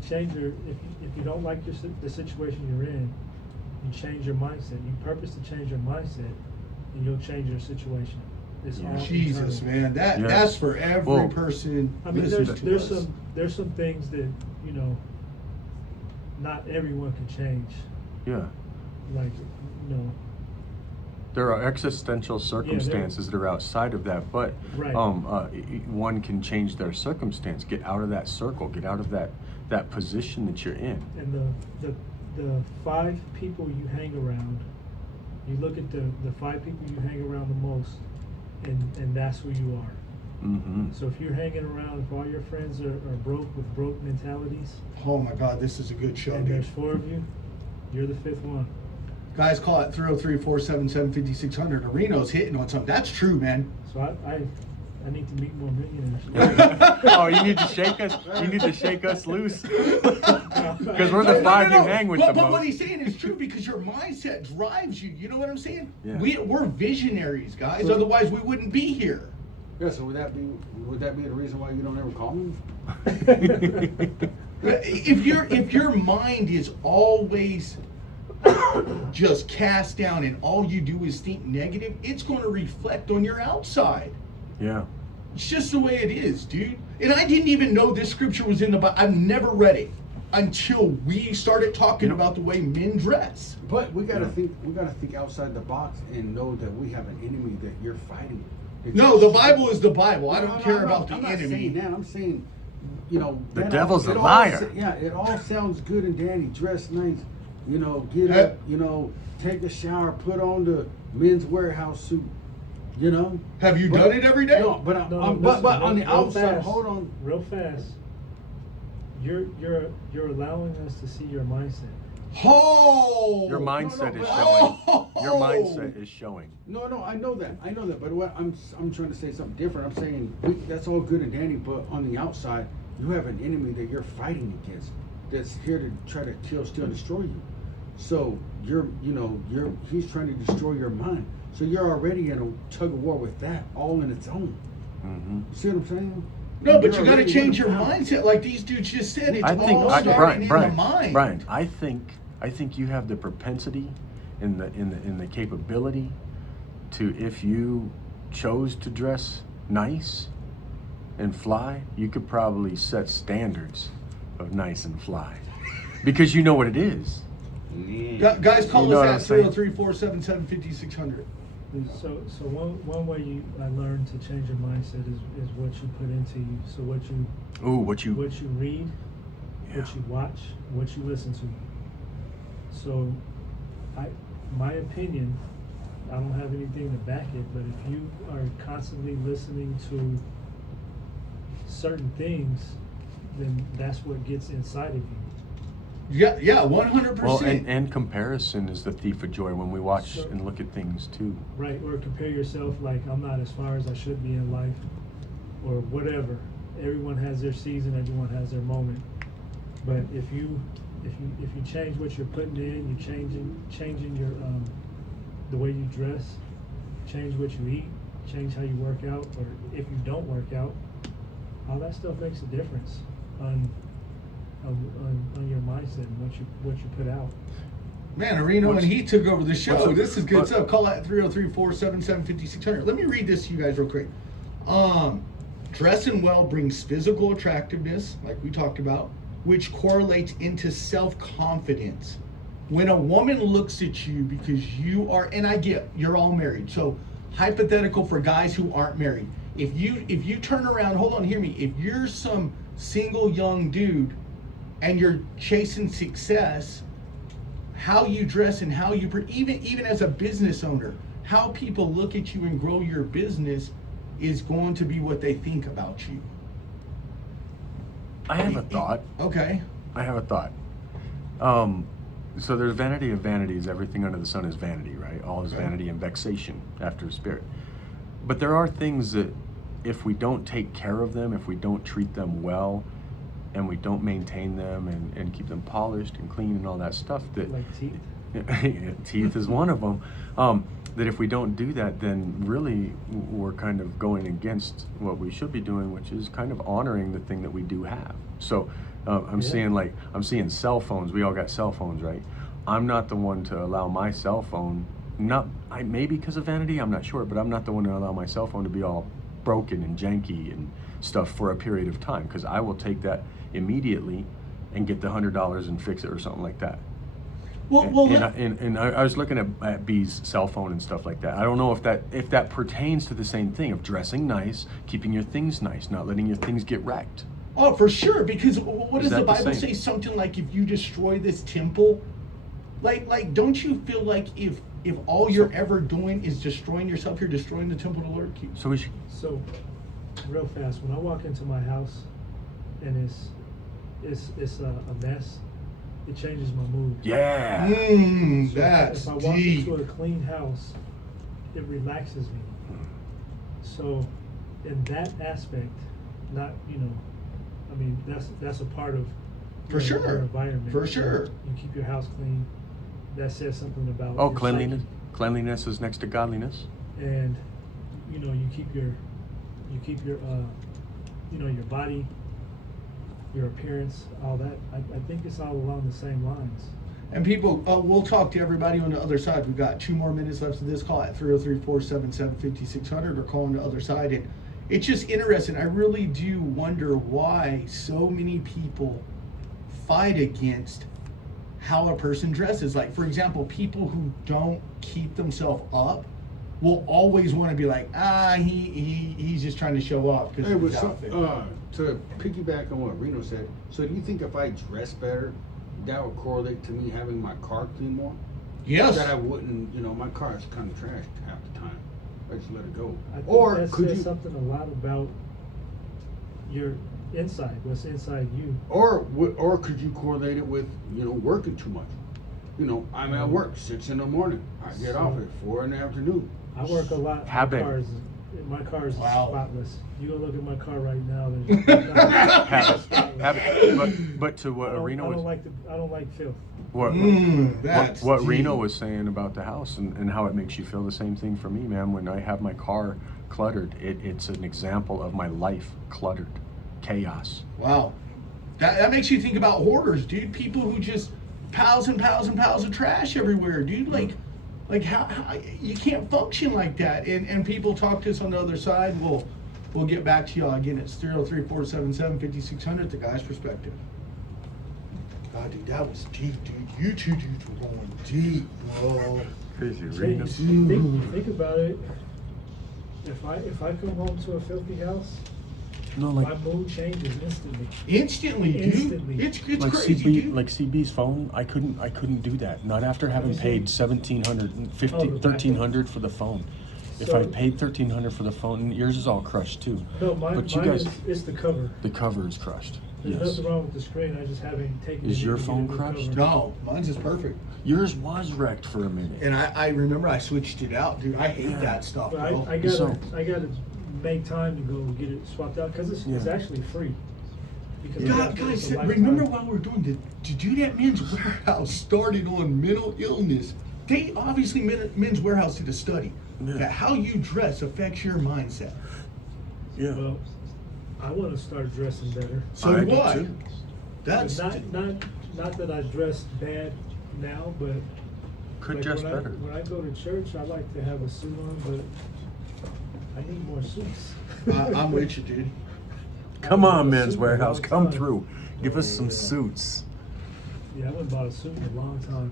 don't like the situation you're in, you change your mindset. You purpose to change your mindset, and you'll change your situation. It's all Jesus, internal. man, Yeah. that's for every Well, person I mean, listening to us. there's some things that not everyone can change. Yeah. Like There are existential circumstances that are outside of that, but Right. one can change their circumstance, get out of that circle, get out of that position that you're in. and the 5 people you hang around, you look at the 5 people you hang around the most, and that's who you are. Mm-hmm. So if you're hanging around, if all your friends are broke with broke mentalities, Oh my God, this is a good show, and dude. there's 4 of you, you're the 5th one. Guys, call it 303-477-5600. Reno's hitting on something. That's true, man. So I need to meet more millionaires. Oh, you need to shake us. You need to shake us loose, because we're the 5 you hang with the But what most. he's saying is true because your mindset drives you. You know what I'm saying? Yeah. We're visionaries, guys. Otherwise, we wouldn't be here. Yeah, so would that be the reason why you don't ever call me? If your mind is always just cast down and all you do is think negative, it's going to reflect on your outside. Yeah. It's just the way it is, dude. And I didn't even know this scripture was in the Bible. I've never read it until we started talking about the way men dress. But we gotta think outside the box and know that we have an enemy that you're fighting. No, the Bible is the Bible. I No, don't no, care no, about the I'm not enemy. saying that. I'm saying, The that devil's it a all liar. Yeah, it all sounds good and dandy. Dress nice, get Yeah. up, take a shower, put on the Men's Warehouse suit, Have you done it every day? No, but No, but listen, on the real outside, fast, hold on. real fast. You're allowing us to see your mindset. Oh! Your mindset no, is but- showing. Oh! Your mindset is showing. No, I know that. But what I'm trying to say something different. I'm saying that's all good and dandy, but on the outside, you have an enemy that you're fighting against, that's here to try to kill, steal, destroy you. So he's trying to destroy your mind. So you're already in a tug of war with that, all in its own. Mm-hmm. You see what I'm saying? No, but You're you got to already change your winning battle. mindset, like these dudes just said. It's I think all starting in the mind. Brian, I think you have the propensity and the capability to, if you chose to dress nice and fly, you could probably set standards of nice and fly, because you know what it is. Guys, call You know what I'm us at saying? 303-477-5600. So one way I learned to change your mindset is what you put into you. So what you read, Yeah. what you watch, what you listen to. So my opinion, I don't have anything to back it, but if you are constantly listening to certain things, then that's what gets inside of you. Yeah, 100%. Well, and comparison is the thief of joy when we watch So- and look at things too. Right, or compare yourself like I'm not as far as I should be in life, or whatever. Everyone has their season, everyone has their moment. But if you change what you're putting in, you're changing your the way you dress, change what you eat, change how you work out, or if you don't work out, all that stuff makes a difference on your mindset and what you put out. Man, Areno, when he took over the show, what's- this is good what- stuff. Call at 303-477-5600. Let me read this to you guys real quick. Dressing well brings physical attractiveness, like we talked about, which correlates into self-confidence. When a woman looks at you because you are, and I get, you're all married, so hypothetical for guys who aren't married. If you turn around, hold on, hear me. If you're some single young dude and you're chasing success, how you dress and how you even as a business owner, how people look at you and grow your business is going to be what they think about you. I have a thought. Okay. I have a thought. So there's vanity of vanities. Everything under the sun is vanity, right? All is vanity and vexation after the spirit. But there are things that if we don't take care of them, if we don't treat them well, and we don't maintain them and keep them polished and clean and all that stuff, that Like teeth. teeth is one of them, that if we don't do that, then really we're kind of going against what we should be doing, which is kind of honoring the thing that we do have. So I'm seeing cell phones. We all got cell phones, right? I'm not the one to allow my cell phone, maybe because of vanity, I'm not sure, but I'm not the one to allow my cell phone to be all broken and janky and stuff for a period of time, because I will take that immediately and get the $100 and fix it or something like that. I was looking at B's cell phone and stuff like that. I don't know if that pertains to the same thing of dressing nice, keeping your things nice, not letting your things get wrecked. Oh, for sure. Because what does Is the that the Bible same? say? Something like, if you destroy this temple, like don't you feel like if all you're ever doing is destroying yourself, you're destroying the temple of the Lord? So we should. So, real fast, when I walk into my house and it's a mess, it changes my mood. Yeah. So That's if I walk deep. into a clean house, it relaxes me. So, in that aspect, not I mean that's a part of For sure. your environment. For sure. You keep your house clean. That says something about Oh, your cleanliness. psyche. Cleanliness is next to godliness. And you keep your your body, your appearance, all that. I think it's all along the same lines. And people, we'll talk to everybody on the other side. We've got 2 more minutes left of this call at 303-477-5600 or call on the other side. And it's just interesting. I really do wonder why so many people fight against how a person dresses. Like, for example, people who don't keep themselves up will always want to be like, he's just trying to show off because Hey, of his but outfit. to piggyback on what Reno said, so do you think if I dress better, that would correlate to me having my car clean more? Yes. That I wouldn't, my car is kind of trashed half the time. I just let it go. I think Or that could says you, something a lot about your inside, what's inside you. or could you correlate it with, working too much? I'm at work 6 in the morning. I get off at 4 in the afternoon. I work a lot. Habit. My car is Wow. spotless. You go look at my car right now. There's But to what Reno was, I don't like filth. That's what deep. Reno was saying about the house and how it makes you feel the same thing for me, man. When I have my car cluttered, it's an example of my life cluttered, chaos. Wow. That makes you think about hoarders, dude. People who just piles and piles and piles of trash everywhere, dude. Like how you can't function like that. And people talk to us on the other side. We'll get back to y'all again. It's 303-477-5600, the guy's perspective. God, dude, that was deep, dude. You two dudes were going deep, bro. Crazy, Jay, Reno. you think about it. If I come home to a filthy house, No, my like mood changes instantly. Instantly, dude. Instantly. It's like crazy, CB, dude. like CB's phone. I couldn't do that. Not after having Let me paid see. $1,300 for the phone. If I So- paid $1,300 for the phone, yours is all crushed too. No, mine But you guys, is the cover. the cover is crushed. There's Yes. nothing wrong with the screen. I just haven't taken Is it your to get phone a new crushed? cover. No, mine's is perfect. Yours was wrecked for a minute. And I remember I switched it out, dude. I hate that stuff, But bro. I gotta So- make time to go get it swapped out because it's Yeah. actually free. Because I God, got it guys, for a remember lifetime. while we're doing the dude at Men's Warehouse started on mental illness. They obviously Men's Warehouse did a study Yeah. that how you dress affects your mindset. Yeah. Well, I want to start dressing better. So I do what? too. That's Not that I dress bad now, but Could like dress when better. When I go to church, I like to have a suit on, but I need more suits. I'm with you, dude. Come I on, haven't bought a Men's suit in a Warehouse, long come time. through. Give us some suits. Yeah, I haven't bought a suit in a long time.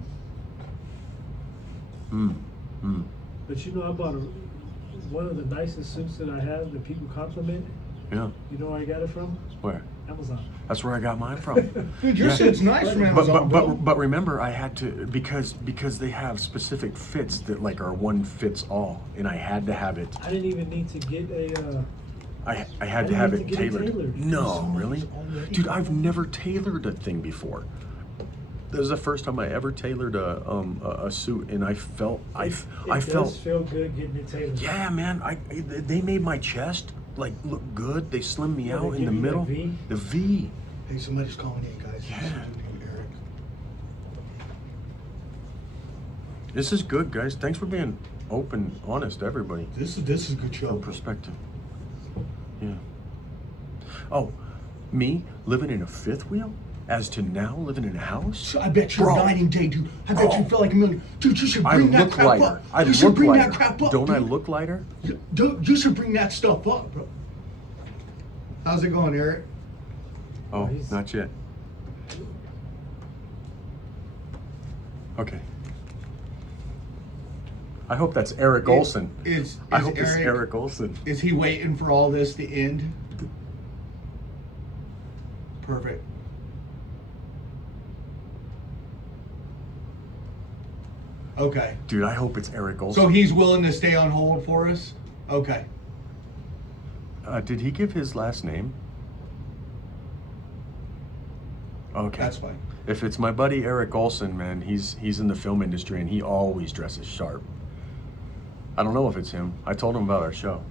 But I bought one of the nicest suits that I have that people compliment. Yeah. You know where I got it from? Where? Amazon. That's where I got mine from. Dude, your Yeah. shit's nice from But, Amazon, bro. but remember, I had to because they have specific fits that like are one fits all, and I had to have it. I didn't even need to get a. I had I to didn't have need it to get it tailored. tailored. No, really, already. dude, I've never tailored a thing before. This is the first time I ever tailored a suit, and I felt I It felt does feel good getting it tailored. yeah, man. They made my chest like look good. They slimmed me Yeah, out they in the give you that middle. V? The V. Hey, somebody's calling in, guys. Yeah. This is Eric. This is good, guys. Thanks for being open, honest, everybody. This is a good show. From perspective. Yeah. Oh, me living in a fifth wheel, as to now living in a house. So I bet you're Bro. night and day, dude. I bet you Oh. feel like a million. Dude, you should I bring that look crap lighter. up. I You should look bring lighter. that crap up. Don't I dude. look lighter? Dude, you should bring that stuff up, bro. How's it going, Eric? Oh, he's- not yet. Okay. I hope that's Eric Olson. I hope it's Eric Olson. Is he waiting for all this to end? Perfect. Okay. Dude, I hope it's Eric Olson. So he's willing to stay on hold for us? Okay. Did he give his last name? Okay. That's fine. If it's my buddy Eric Olson, man, he's in the film industry and he always dresses sharp. I don't know if it's him. I told him about our show.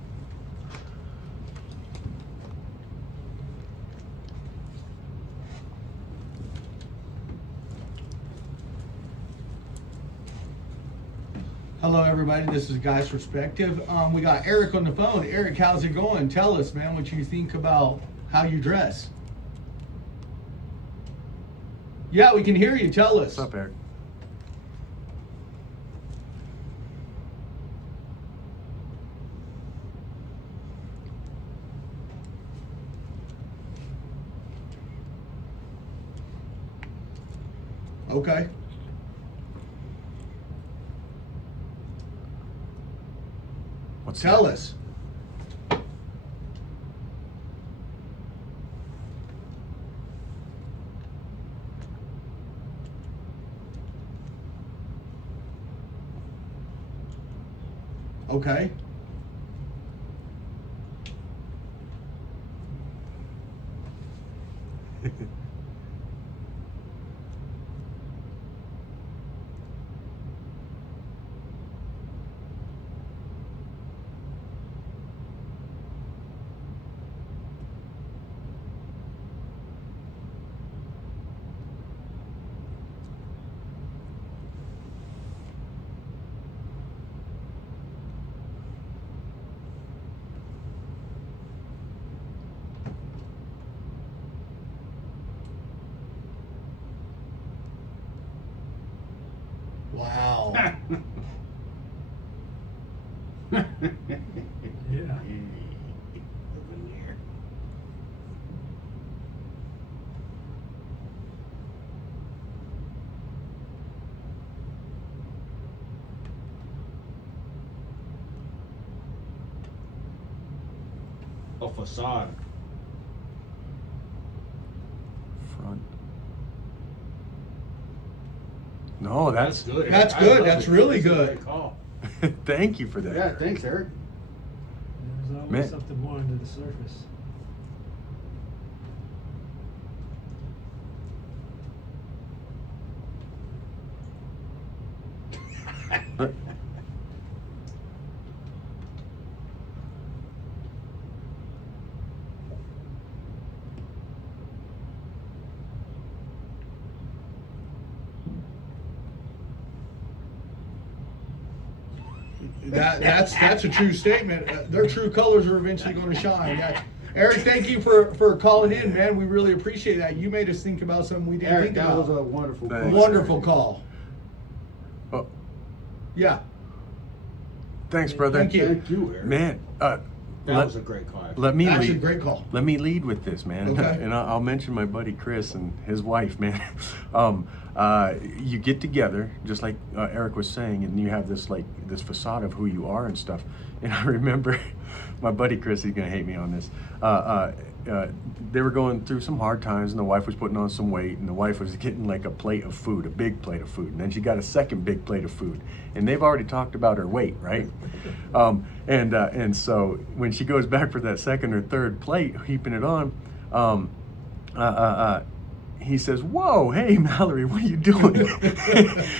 Hello, everybody. This is Guys Perspective. We got Eric on the phone. Eric, how's it going? Tell us, man, what you think about how you dress. Yeah, we can hear you. Tell us. What's up, Eric? Okay. What's Tell that? us. Okay. Wow. Yeah. A facade. Front. No, that's good. That's I good. love That's it. really This is a good. great call. Thank you for that. Yeah, Eric. thanks, Eric. There's always Man. something more under the surface. Uh, That's a true statement. Their true colors are eventually going to shine. Eric, thank you for calling in, man. We really appreciate that. You made us think about something we didn't Eric, think that about. was a wonderful call. Thanks. Wonderful call. Oh, Yeah. thanks, brother. Thank you. Thank you, Eric. Man, that let, was a great call. let me Actually, lead. great call. Let me lead with this, man. Okay. And I'll mention my buddy Chris and his wife, man. you get together, just like Eric was saying, and you have this facade of who you are and stuff. And I remember my buddy Chris, he's gonna hate me on this. They were going through some hard times, and the wife was putting on some weight, and the wife was getting like a plate of food, a big plate of food, and then she got a second big plate of food, and they've already talked about her weight, right? And so when she goes back for that second or third plate, heaping it on, he says, "Whoa, hey Mallory, what are you doing?"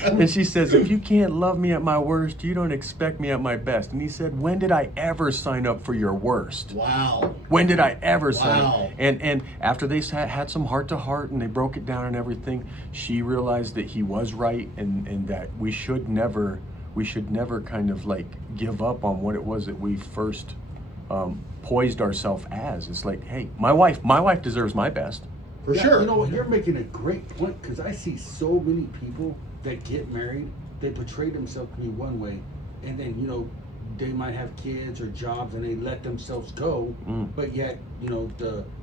And she says, "If you can't love me at my worst, you don't expect me at my best." And he said, "When did I ever sign up for your worst? Wow. When did I ever sign up?" Wow. And after they had some heart to heart and they broke it down and everything, she realized that he was right, and that we should never kind of like give up on what it was that we first poised ourselves as. It's like, hey, my wife deserves my best. For Yeah, sure. You know what? You're making a great point, because I see so many people that get married, they portray themselves to be one way, and then, you know, they might have kids or jobs and they let themselves go, but yet, you know,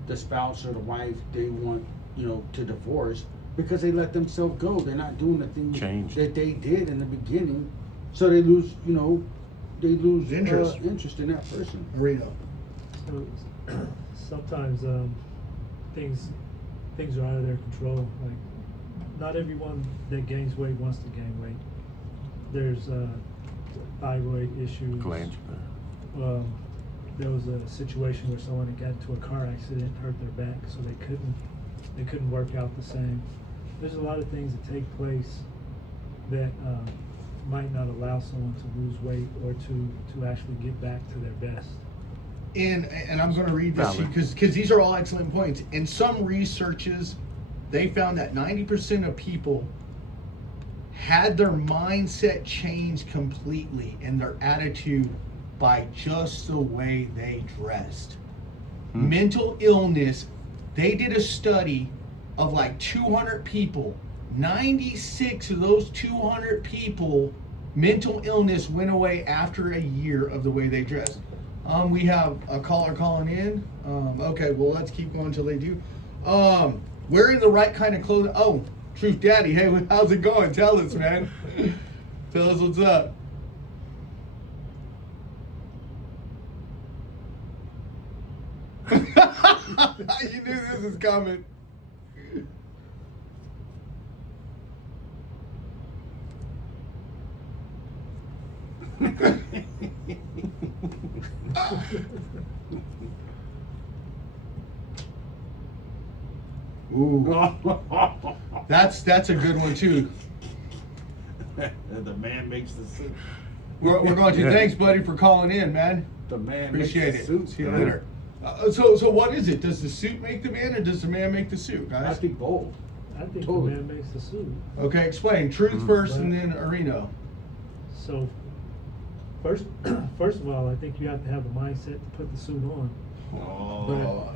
the spouse or the wife, they want, you know, to divorce because they let themselves go. They're not doing the things Change. that they did in the beginning, so they lose, you know, Interest. interest in that person. Reno. So sometimes things are out of their control. Like, not everyone that gains weight wants to gain weight. There's thyroid issues. Glange. There was a situation where someone had got into a car accident, hurt their back, so they couldn't work out the same. There's a lot of things that take place that might not allow someone to lose weight or to actually get back to their best. And I'm going to read this Valid. because these are all excellent points. In some researches, they found that 90% of people had their mindset changed completely and their attitude by just the way they dressed. Mental illness, they did a study of like 200 people. 96 of those 200 people, mental illness went away after a year of the way they dressed. We have a caller calling in. Okay, well, let's keep going until they do. Wearing the right kind of clothing. Oh, Truth Daddy, hey, how's it going? Tell us, man. Tell us what's up. You knew this was coming. Ooh, that's a good one too. The man makes the suit. We're going to. Yeah. Thanks, buddy, for calling in, man. The man Appreciate makes it. the suit. See you later. So what is it? Does the suit make the man, or does the man make the suit, I guys? think both. I think Totally. the man makes the suit. Okay, explain. Truth first, and then Areno. So first of all, I think you have to have a mindset to put the suit on. Oh,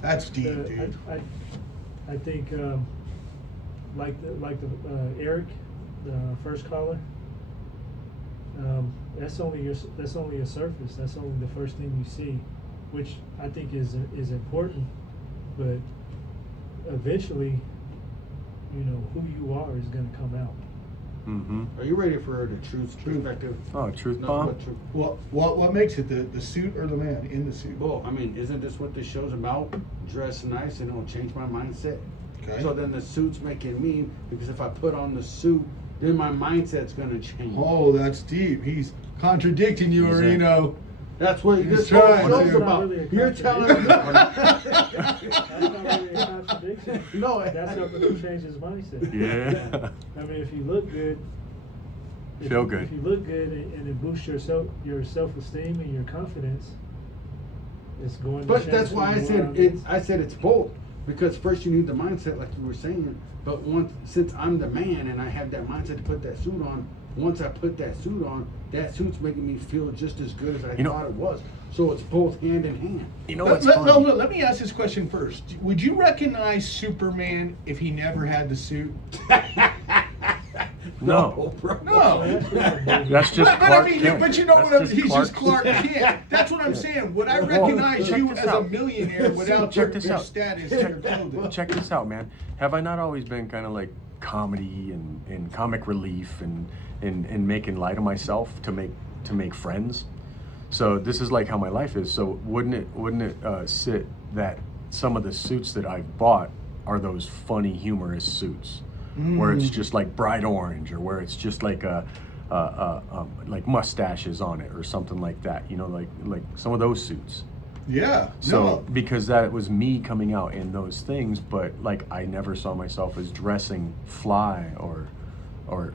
that's deep, dude. I think like Eric, the first caller. That's only a surface. That's only the first thing you see, which I think is important. But eventually, you know, who you are is going to come out. Mm-hmm. Are you ready for the truth perspective? Oh, truth No, bomb. what truth? What makes it the suit or the man in the suit? Well, I mean, isn't this what this show's about? Dress nice and it'll change my mindset. Okay. So then the suit's making me, because if I put on the suit, then my mindset's gonna change. Oh, that's deep. He's contradicting you, He's Areno. That's what He's this whole trying show's to. about. That's not really a You're telling me. That's not really a contradiction. No, That's helping him change his mindset. Yeah. I mean, if you look good, Feel good. If you look good and it boosts your self-esteem and your confidence, it's going. But to that's change why I who you said are. it. I said it's both, because first you need the mindset, like you were saying. But since I'm the man and I have that mindset to put that suit on, once I put that suit on, that suit's making me feel just as good as I thought it was. So it's both hand in hand. You know what's No, funny? let me ask this question first. Would you recognize Superman if he never had the suit? No. bro. No. That's just But Clark I mean, Kent. but you know That's what? He's Clark just Clark Kent. That's what I'm saying. Would I Well, recognize check you this as a out. millionaire without Check your this out. status and your clothing? Check this out, man. Have I not always been kind of like comedy and comic relief and making light of myself to make friends. So this is like how my life is. So wouldn't it sit that some of the suits that I've bought are those funny, humorous suits, where it's just like bright orange, or where it's just like like mustaches on it or something like that. You know, like some of those suits. Yeah. So No. because that was me coming out in those things, but like I never saw myself as dressing fly or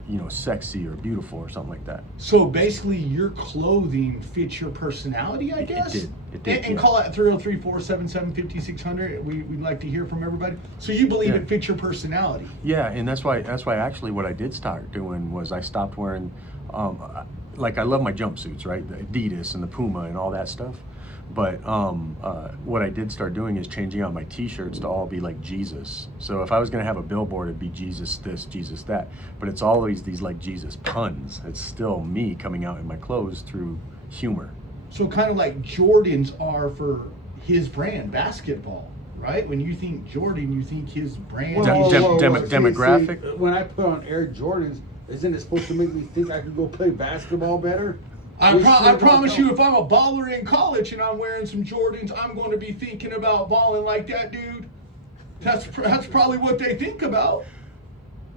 you know, sexy or beautiful or something like that. So basically, your clothing fits your personality, I guess. It did, And yeah. call it 303-477-5600. We'd like to hear from everybody. So you believe Yeah. it fits your personality? Yeah, and that's why actually what I did start doing was I stopped wearing, like I love my jumpsuits, right? The Adidas and the Puma and all that stuff. But what I did start doing is changing out my T-shirts to all be like Jesus. So if I was gonna have a billboard, it'd be Jesus this, Jesus that. But it's always these like Jesus puns. It's still me coming out in my clothes through humor. So kind of like Jordans are for his brand, basketball, right? When you think Jordan, you think his brand. Demographic? When I put on Air Jordans, isn't it supposed to make me think I could go play basketball better? I promise you, if I'm a baller in college and I'm wearing some Jordans, I'm going to be thinking about balling like that dude. That's probably what they think about.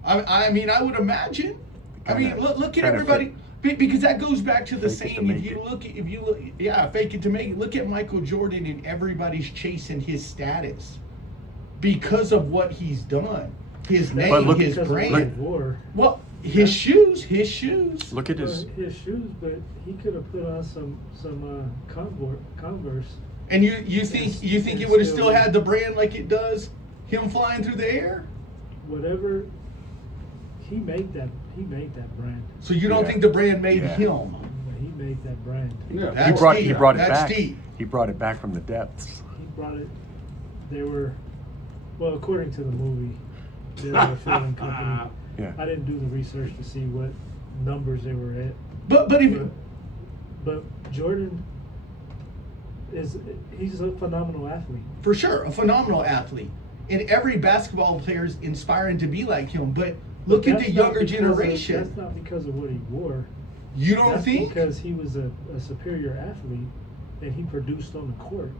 I mean, I would imagine. I mean, look at everybody, because that goes back to the Fake it to saying. make If you look, yeah, fake it to make it. Look at Michael Jordan, and everybody's chasing his status because of what he's done, his name, But look- his Because of brand. what he wore. Well, his shoes. Look at Well, his. his shoes, but he could have put on some Converse. And you think it would have still had the brand like it does, him flying through the air? Whatever. He made that brand. So you don't Yeah. think the brand made Yeah. him? He made that brand. Yeah. That's He deep. brought it That's back. deep. He brought it back from the depths. He brought it. They were, well, according to the movie, they were a filming company. Yeah. I didn't do the research to see what numbers they were at. But if But Jordan he's a phenomenal athlete. for sure, a phenomenal athlete, and every basketball player is inspiring to be like him. But look at That's the not younger because of- generation. That's not because of what he wore. You don't That's think? because he was a superior athlete and he produced on the court.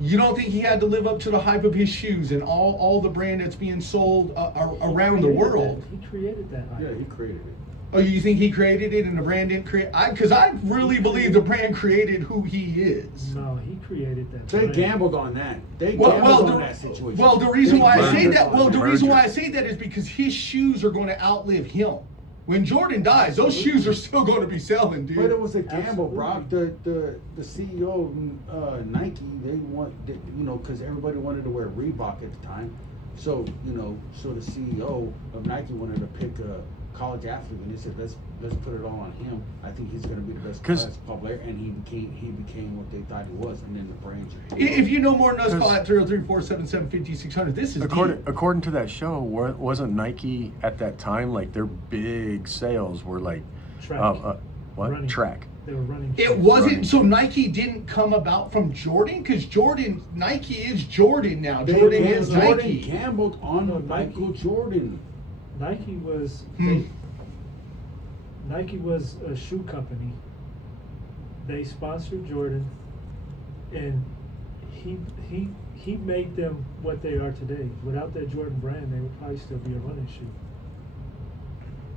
You don't think he had to live up to the hype of his shoes and all the brand that's being sold around the He created world? that. He created that. Yeah, he created it. Oh, you think he created it and the brand didn't create? Because I really believe the brand created who he is. No, he created that. They brand. gambled on that. They gambled on that situation. Well, the reason why I say Merger. that, the reason Merger. why I say that is because his shoes are going to outlive him. When Jordan dies, those shoes are still going to be selling, dude. But it was a gamble, Brock. Absolutely. The CEO of Nike, because everybody wanted to wear Reebok at the time. So so the CEO of Nike wanted to pick a college athlete, and they said let's put it all on him. I think he's going to be the best 'Cause- basketball player, and he became what they thought he was, and then the brands are. If you know more than us, call Because- at 303-477-5600. This is deep. According to that show, wasn't Nike at that time like their big sales were like Track. what Running. track? They were running. It track. wasn't, Running. so Nike didn't come about from Jordan? Because Nike is Jordan now. Jordan is Jordan Nike. gambled on No, Michael Nike. Jordan. Nike was Nike was a shoe company. They sponsored Jordan, and he made them what they are today. Without that Jordan brand, they would probably still be a running shoe.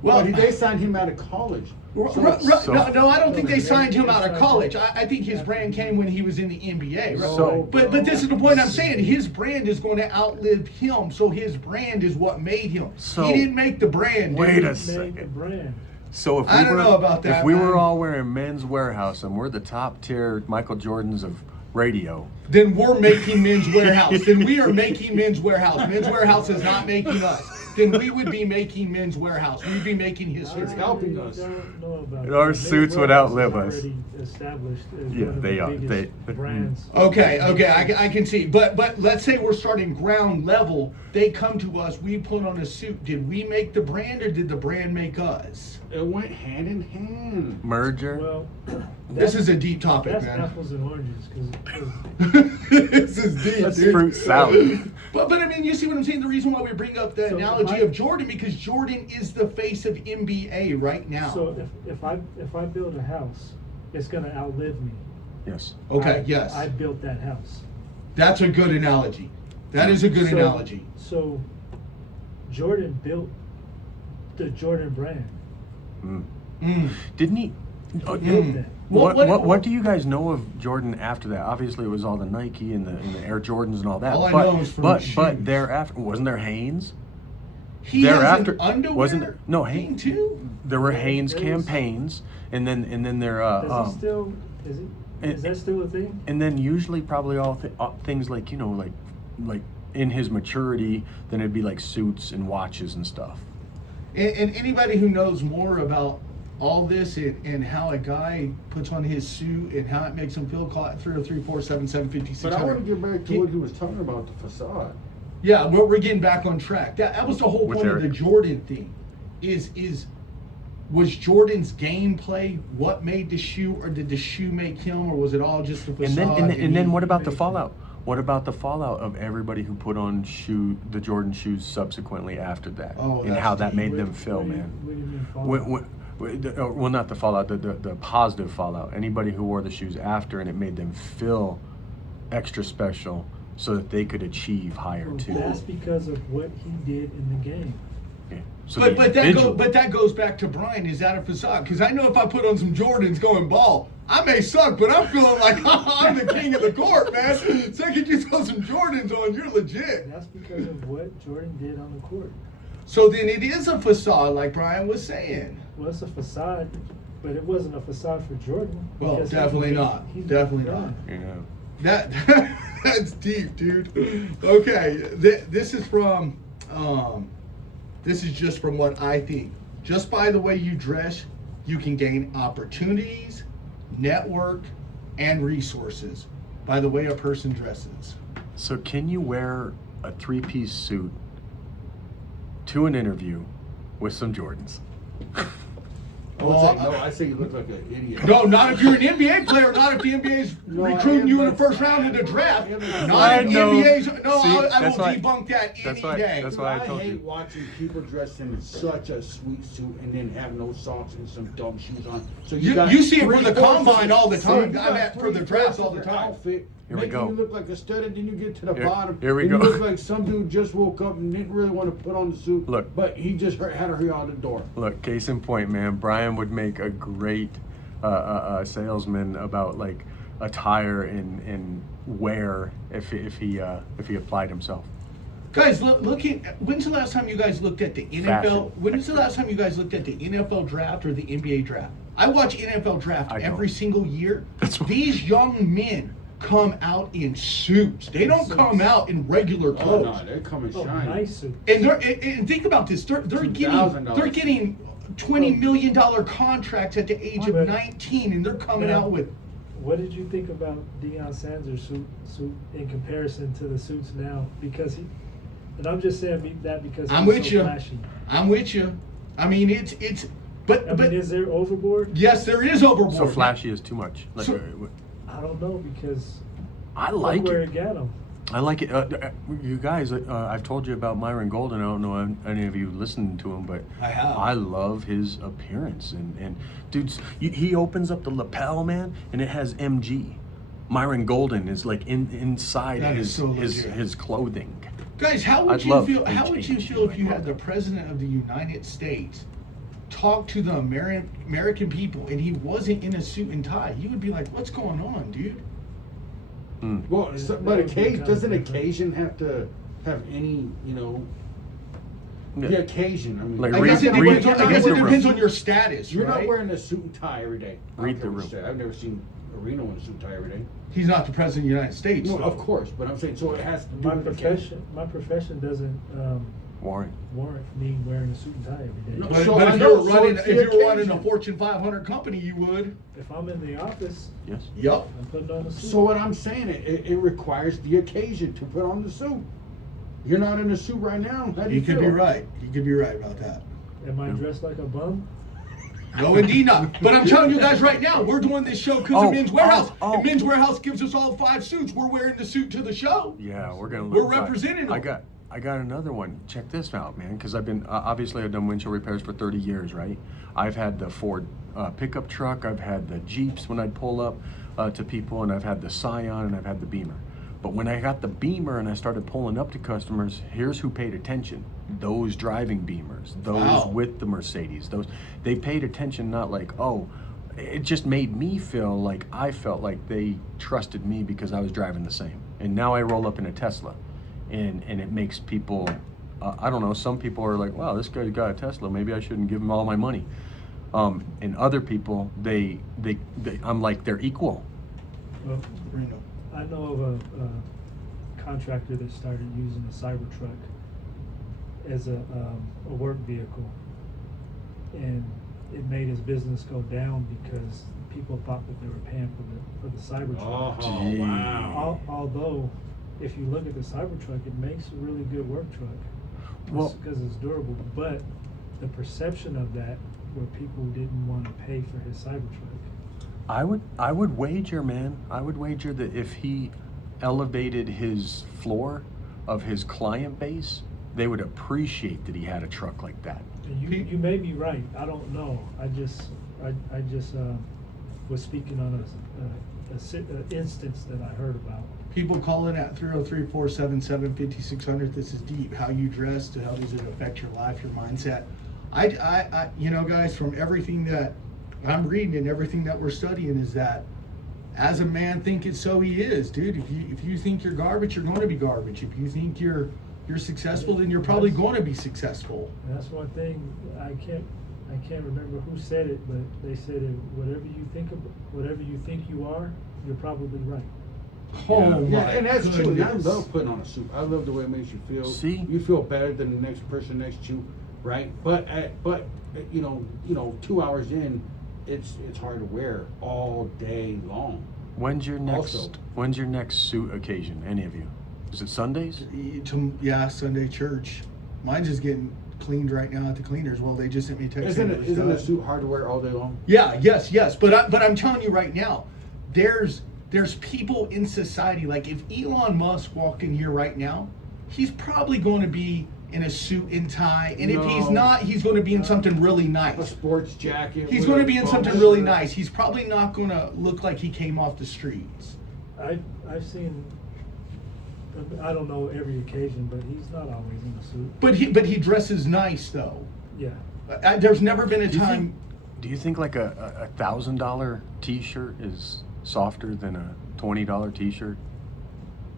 Well, They signed him out of college. no, I don't think they They- signed him they out of signed college. him. I think his brand came when he was in the NBA. Right? So- but this is the point I'm saying. His brand is going to outlive him. So his brand is what made him. So- he didn't make the brand. Wait dude. a Made the second. brand. So if we I don't were, know about that, if we man. were all wearing Men's Warehouse and we're the top tier Michael Jordans of radio, Then we're making Men's Warehouse. Then we are making Men's Warehouse. Men's Warehouse is not making us. Then we would be making Men's Warehouse. We'd be making his It's suit. helping I us. don't know about Our that. suits would Men's outlive Warehouse us. is already established as Yeah, one of they the are. biggest They- brands. Okay, I can see. But let's say we're starting ground level. They come to us. We put on a suit. Did we make the brand or did the brand make us? It went hand in hand. merger. Well, This is a deep topic, that's man. apples and oranges because This is deep, That's dude. fruit salad. But I mean, you see what I'm saying? The reason why we bring up the So- analogy analogy of Jordan because Jordan is the face of NBA right now. So if I build a house, it's gonna outlive me. Yes. Okay, yes. I built that house. That's a good analogy. That is a good So- analogy. So Jordan built the Jordan brand. Mm. Didn't he? He built that. What do you guys know of Jordan after that? Obviously, it was all the Nike and the Air Jordans and all that. All I but, know is from but shoes. thereafter, wasn't there Hanes? He Thereafter- has an underwear wasn't there- no, thing Hanes. too. There were Hanes There was- campaigns, and then there Does he still? Is that still a thing? and then usually probably all things like like in his maturity, then it'd be like suits and watches and stuff. And anybody who knows more about all this and how a guy puts on his suit and how it makes him feel, call it 303-477-5600. But I want to get back to what he was talking about, the facade. Yeah, we're getting back on track. That was the whole With point of Eric. the Jordan thing. Was Jordan's gameplay what made the shoe, or did the shoe make him, or was it all just a facade? And then he- what about the fallout? What about the fallout of everybody who put on the Jordan shoes subsequently after that, Oh, and that's how that deep. made them feel, What do you- man? What do you mean fallout? Well, not the fallout, the positive fallout. Anybody who wore the shoes after, and it made them feel extra special, so that they could achieve higher Well, too. that's because of what he did in the game. Yeah. So But that goes back to Brian. Is that a facade? Because I know if I put on some Jordans going ball, I may suck, but I'm feeling like I'm the king of the court, man. Second you throw some Jordans on, you're legit. That's because of what Jordan did on the court. So then it is a facade, like Brian was saying. Well, it's a facade, but it wasn't a facade for Jordan. Well, because definitely he- not. he- Definitely yeah. not. Yeah. That's deep, dude. Okay, this is from. This is just from what I think. Just by the way you dress, you can gain opportunities, network, and resources by the way a person dresses. So can you wear a 3-piece suit to an interview with some Jordans? I say you look like an idiot. No, not if you're an NBA player. Not if the NBA's No, recruiting you in the but- first round of the draft. I Not if know. NBA's. No, See, I will that's why- debunk that any that's why- day. that's why I I told hate you. watching people dressed in such a sweet suit and then have no socks and some dumb shoes on. So You got see it for the three-fourths combine of- all the so time. you I got meant for the three-fourths draft all of the your time. Outfit, Here we making go. you look like a stud, and then you get to the Here- bottom. here we and go. You look like some dude just woke up and didn't really want to put on the suit. Look. But he just had her here out the door. Look, case in point, man. Brian would make a great salesman about like attire and wear if he applied himself. Guys, looking. When's the last time you guys looked at the NFL? Fashion. When's the last time you guys looked at the NFL draft or the NBA draft? I watch NFL draft I every don't. single year. That's what- These young men come out in suits. They don't come out in regular Oh clothes. no, they're coming Oh, shiny. nice suit. And think about this. They're $2,000 getting $20 million contracts at the age of But- 19, and they're coming Now, out with. What did you think about Deion Sanders' suit in comparison to the suits now? Because and I'm just saying that because I'm he's with so you. flashy. I'm with you. I mean, it's. But I mean, is there overboard? yes, there is overboard. So flashy is too much. Like, So- I don't know because I look like where it. it got him. I like it. You guys, I've told you about Myron Golden. I don't know if any of you listened to him, but I have. I love his appearance. And dudes, he opens up the lapel, man, and it has MG. Myron Golden is like inside That is so legit. his clothing. Guys, how would I'd you love feel? How HH would you feel if you had the president of the United States talk to the American people and he wasn't in a suit and tie? You would be like, "What's going on, dude?" Well, Yeah, so, that but would be occasion kinda doesn't different. occasion have to have any, the Yeah. occasion. I mean, Like, I read- guess it read- depends. read I guess the it room. depends on your status, you're right? not wearing a suit and tie every day. Read the room. I've never seen Reno in a suit and tie every day. He's not the president of the United States. No, so- of course, but I'm saying so it has to do My with occasion. profession doesn't Warren. warrant me wearing a suit and tie every day. No. But, So but I if know, you were so running, it's if the you were running a occasion. Fortune 500 company, you would. If I'm in the office, Yes. Yup. I'm putting on a suit. So what I'm saying, it requires the occasion to put on the suit. You're not in a suit right now. How do you You could feel? be right. You could be right about that. Am I dressed like a bum? No, indeed not. But I'm telling you guys right now, we're doing this show because Oh, of Men's Warehouse. oh. And Men's Warehouse gives us all 5 suits. We're wearing the suit to the show. Yeah, we're gonna. We're look fine. representing them. I got I got another one. Check this out, man. Because I've been obviously I've done windshield repairs for 30 years, right? I've had the Ford pickup truck. I've had the Jeeps when I'd pull up to people, and I've had the Scion, and I've had the Beamer. But when I got the Beamer and I started pulling up to customers, here's who paid attention: those driving Beamers, those Wow. with the Mercedes. Those they paid attention, not like, oh. It just made me feel like I felt like they trusted me because I was driving the same. And now I roll up in a Tesla, and it makes people, I don't know, some people are like, wow, this guy's got a Tesla, maybe I shouldn't give him all my money. And other people, I'm like, they're equal. Well, Reno. I know of a contractor that started using a Cybertruck as a work vehicle, and it made his business go down because people thought that they were paying for the Cybertruck. Oh, Gee. wow. Although, if you look at the Cybertruck, it makes a really good work truck. Well- Because it's durable, but the perception of that, where people didn't want to pay for his Cybertruck. I would wager, man. I would wager that if he elevated his floor of his client base, they would appreciate that he had a truck like that. And you may be right. I don't know. I just was speaking on a instance that I heard about. People calling at 303-477-5600. This is deep. How you dress, to how does it affect your life, your mindset? I you know, guys, from everything that I'm reading and everything that we're studying, is that as a man thinketh, so he is, dude. If you think you're garbage, you're going to be garbage. If you think you're successful, then you're probably going to be successful. And that's one thing I can't remember who said it, but they said that whatever you think you are, you're probably right. Oh my Yeah, and that's true. And I goodness. love putting on a suit. I love the way it makes you feel. See? You feel better than the next person next to you, right? But you know, 2 hours in, it's hard to wear all day long. When's your Also- next suit occasion? Any of you? Is it Sundays? Yeah, Sunday church. Mine's just getting cleaned right now at the cleaners. Well, they just sent me a text. saying it was Isn't a done. suit hard to wear all day long? Yeah, yes. But I'm telling you right now, there's people in society, like if Elon Musk walked in here right now, he's probably going to be in a suit and tie, and if he's No. not, he's going to be in something really A nice. sports jacket. He's with going to a be in bumper. something really nice. He's probably not going to look like he came off the streets. I've seen. I don't know every occasion, but he's not always in a suit. But he dresses nice though. Yeah. There's never been a Do you time. think, do you think like a $1,000 T-shirt is softer than a $20 T-shirt?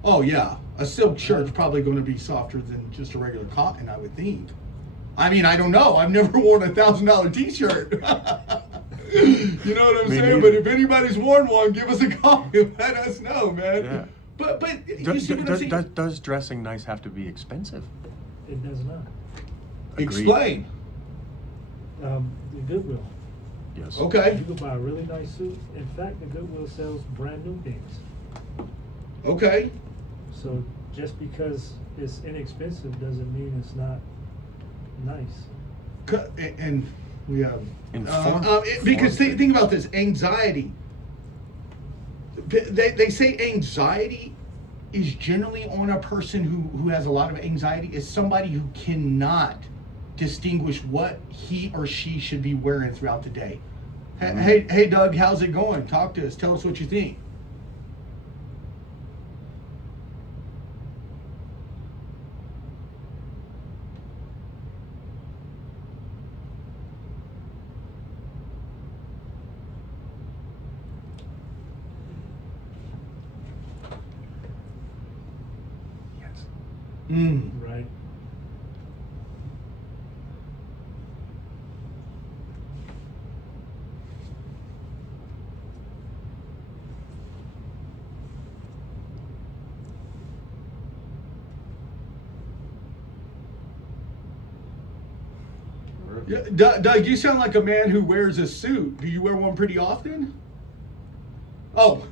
Oh yeah, a silk shirt's probably going to be softer than just a regular cotton, I would think. I mean, I don't know. I've never worn a $1,000 T-shirt. You know what I'm Me saying? neither. But if anybody's worn one, give us a call. Let us know, man. Yeah. But you see what I'm saying? Does dressing nice have to be expensive? It does not. Agreed. Explain. The Goodwill. Yes. Okay. You can buy a really nice suit. In fact, the Goodwill sells brand new things. Okay. So just because it's inexpensive doesn't mean it's not nice. And we have because Inform- think about this anxiety. They say anxiety is generally on a person who has a lot of anxiety, is somebody who cannot distinguish what he or she should be wearing throughout the day. Hey Doug, how's it going? Talk to us. Tell us what you think. Yes. Right. Yeah, Doug, you sound like a man who wears a suit. Do you wear one pretty often? Oh.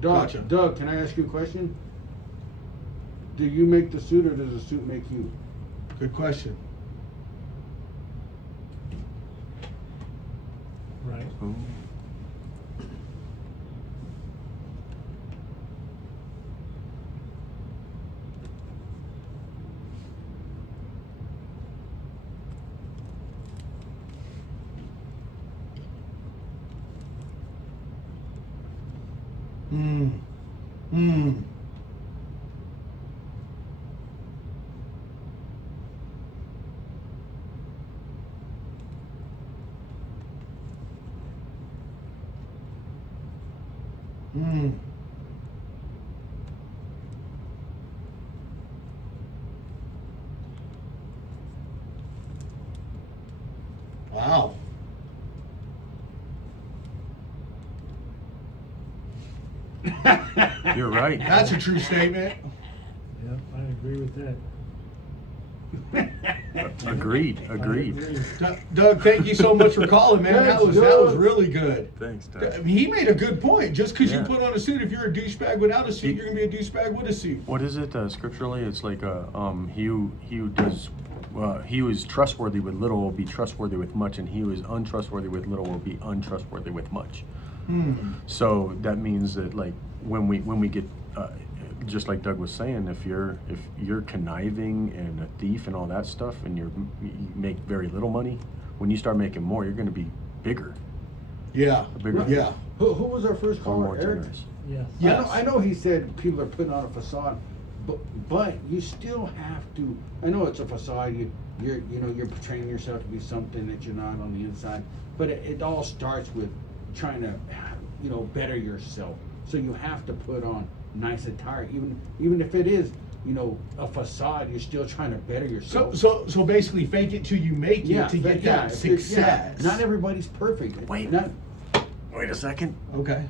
Gotcha. Doug, can I ask you a question? do you make the suit or does the suit make you? Good question. Right. Ooh. Hmm. Hmm. Hmm. Wow. You're right. That's a true statement. Yep, I agree with that. Agreed. I Agreed. agree. Doug, thank you so much for calling, man. That Thanks, was Doug. really good. Thanks, Doug. He made a good point. Just because Yeah. you put on a suit, if you're a douchebag without a suit, you're gonna be a douchebag with a suit. What is it scripturally? It's like he who does he who is trustworthy with little will be trustworthy with much, and he who is untrustworthy with little will be untrustworthy with much. Hmm. So that means that like when we get just like Doug was saying, if you're conniving and a thief and all that stuff, and you make very little money, when you start making more, you're going to be bigger, Yeah. a bigger, Yeah. Who was our first far caller? more Eric? generous. Yes. Yes. I know he said people are putting on a facade, but you still have to. I know it's a facade. You're portraying yourself to be something that you're not on the inside. But it all starts with trying to, better yourself. So you have to put on nice attire, even if it is, a facade. You're still trying to better So yourself. so basically, fake it till you make it to get that if you're- success. Not everybody's perfect. Wait. Not, Wait a second. Okay.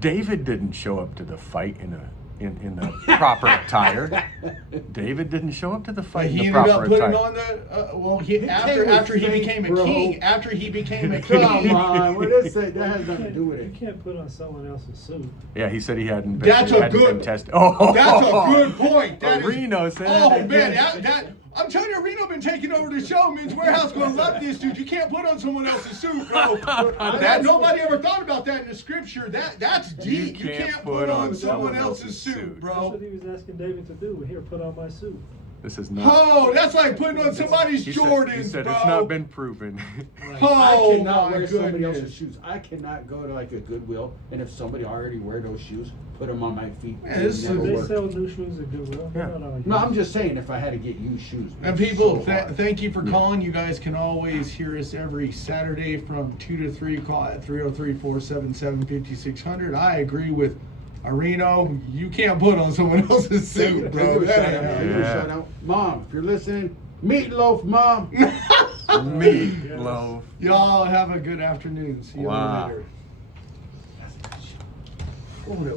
David didn't show up to the fight in the proper attire. David didn't show up to the But fight he in the ended up proper putting attire. on the came after with he fake, became a bro. king. After he became a Come king. on, what is it? That has You nothing to can't- do with You it. can't put on someone else's suit. Yeah, he said he hadn't. That's a hadn't good- been tested. Oh, That's a good point. That is- Reno said Oh it man, again. that I'm telling you, Reno been taking over the show. Men's Warehouse gonna love this dude. You can't put on someone else's suit, bro. That's- Nobody ever thought about that in the scripture. That's deep. You can't can't put on someone someone else's else's suit, suit. That's bro. what he was asking David to do. Here, put on my suit. This is not. Oh, that's like putting on somebody's he Jordans, said, he said bro. it's not been proven. Oh, I cannot my wear somebody goodness. else's shoes. I cannot go to like a Goodwill, and if somebody already wear those shoes, put them on my feet. Yeah, It this So never they work. sell new shoes at Goodwill. They're Yeah. not all No, I'm used. just saying if I had to get used shoes. And it's people, so hard. thank you for calling. You guys can always hear us every Saturday from 2 to 3. Call at 303-477-5600. I agree with Areno. You can't put on someone else's suit, bro. Give a That shout ain't out. happening. Give a Yeah. shout out. Mom, if you're listening, meatloaf, Mom. Meatloaf. Y'all have a good afternoon. See you Wow. later. Oh,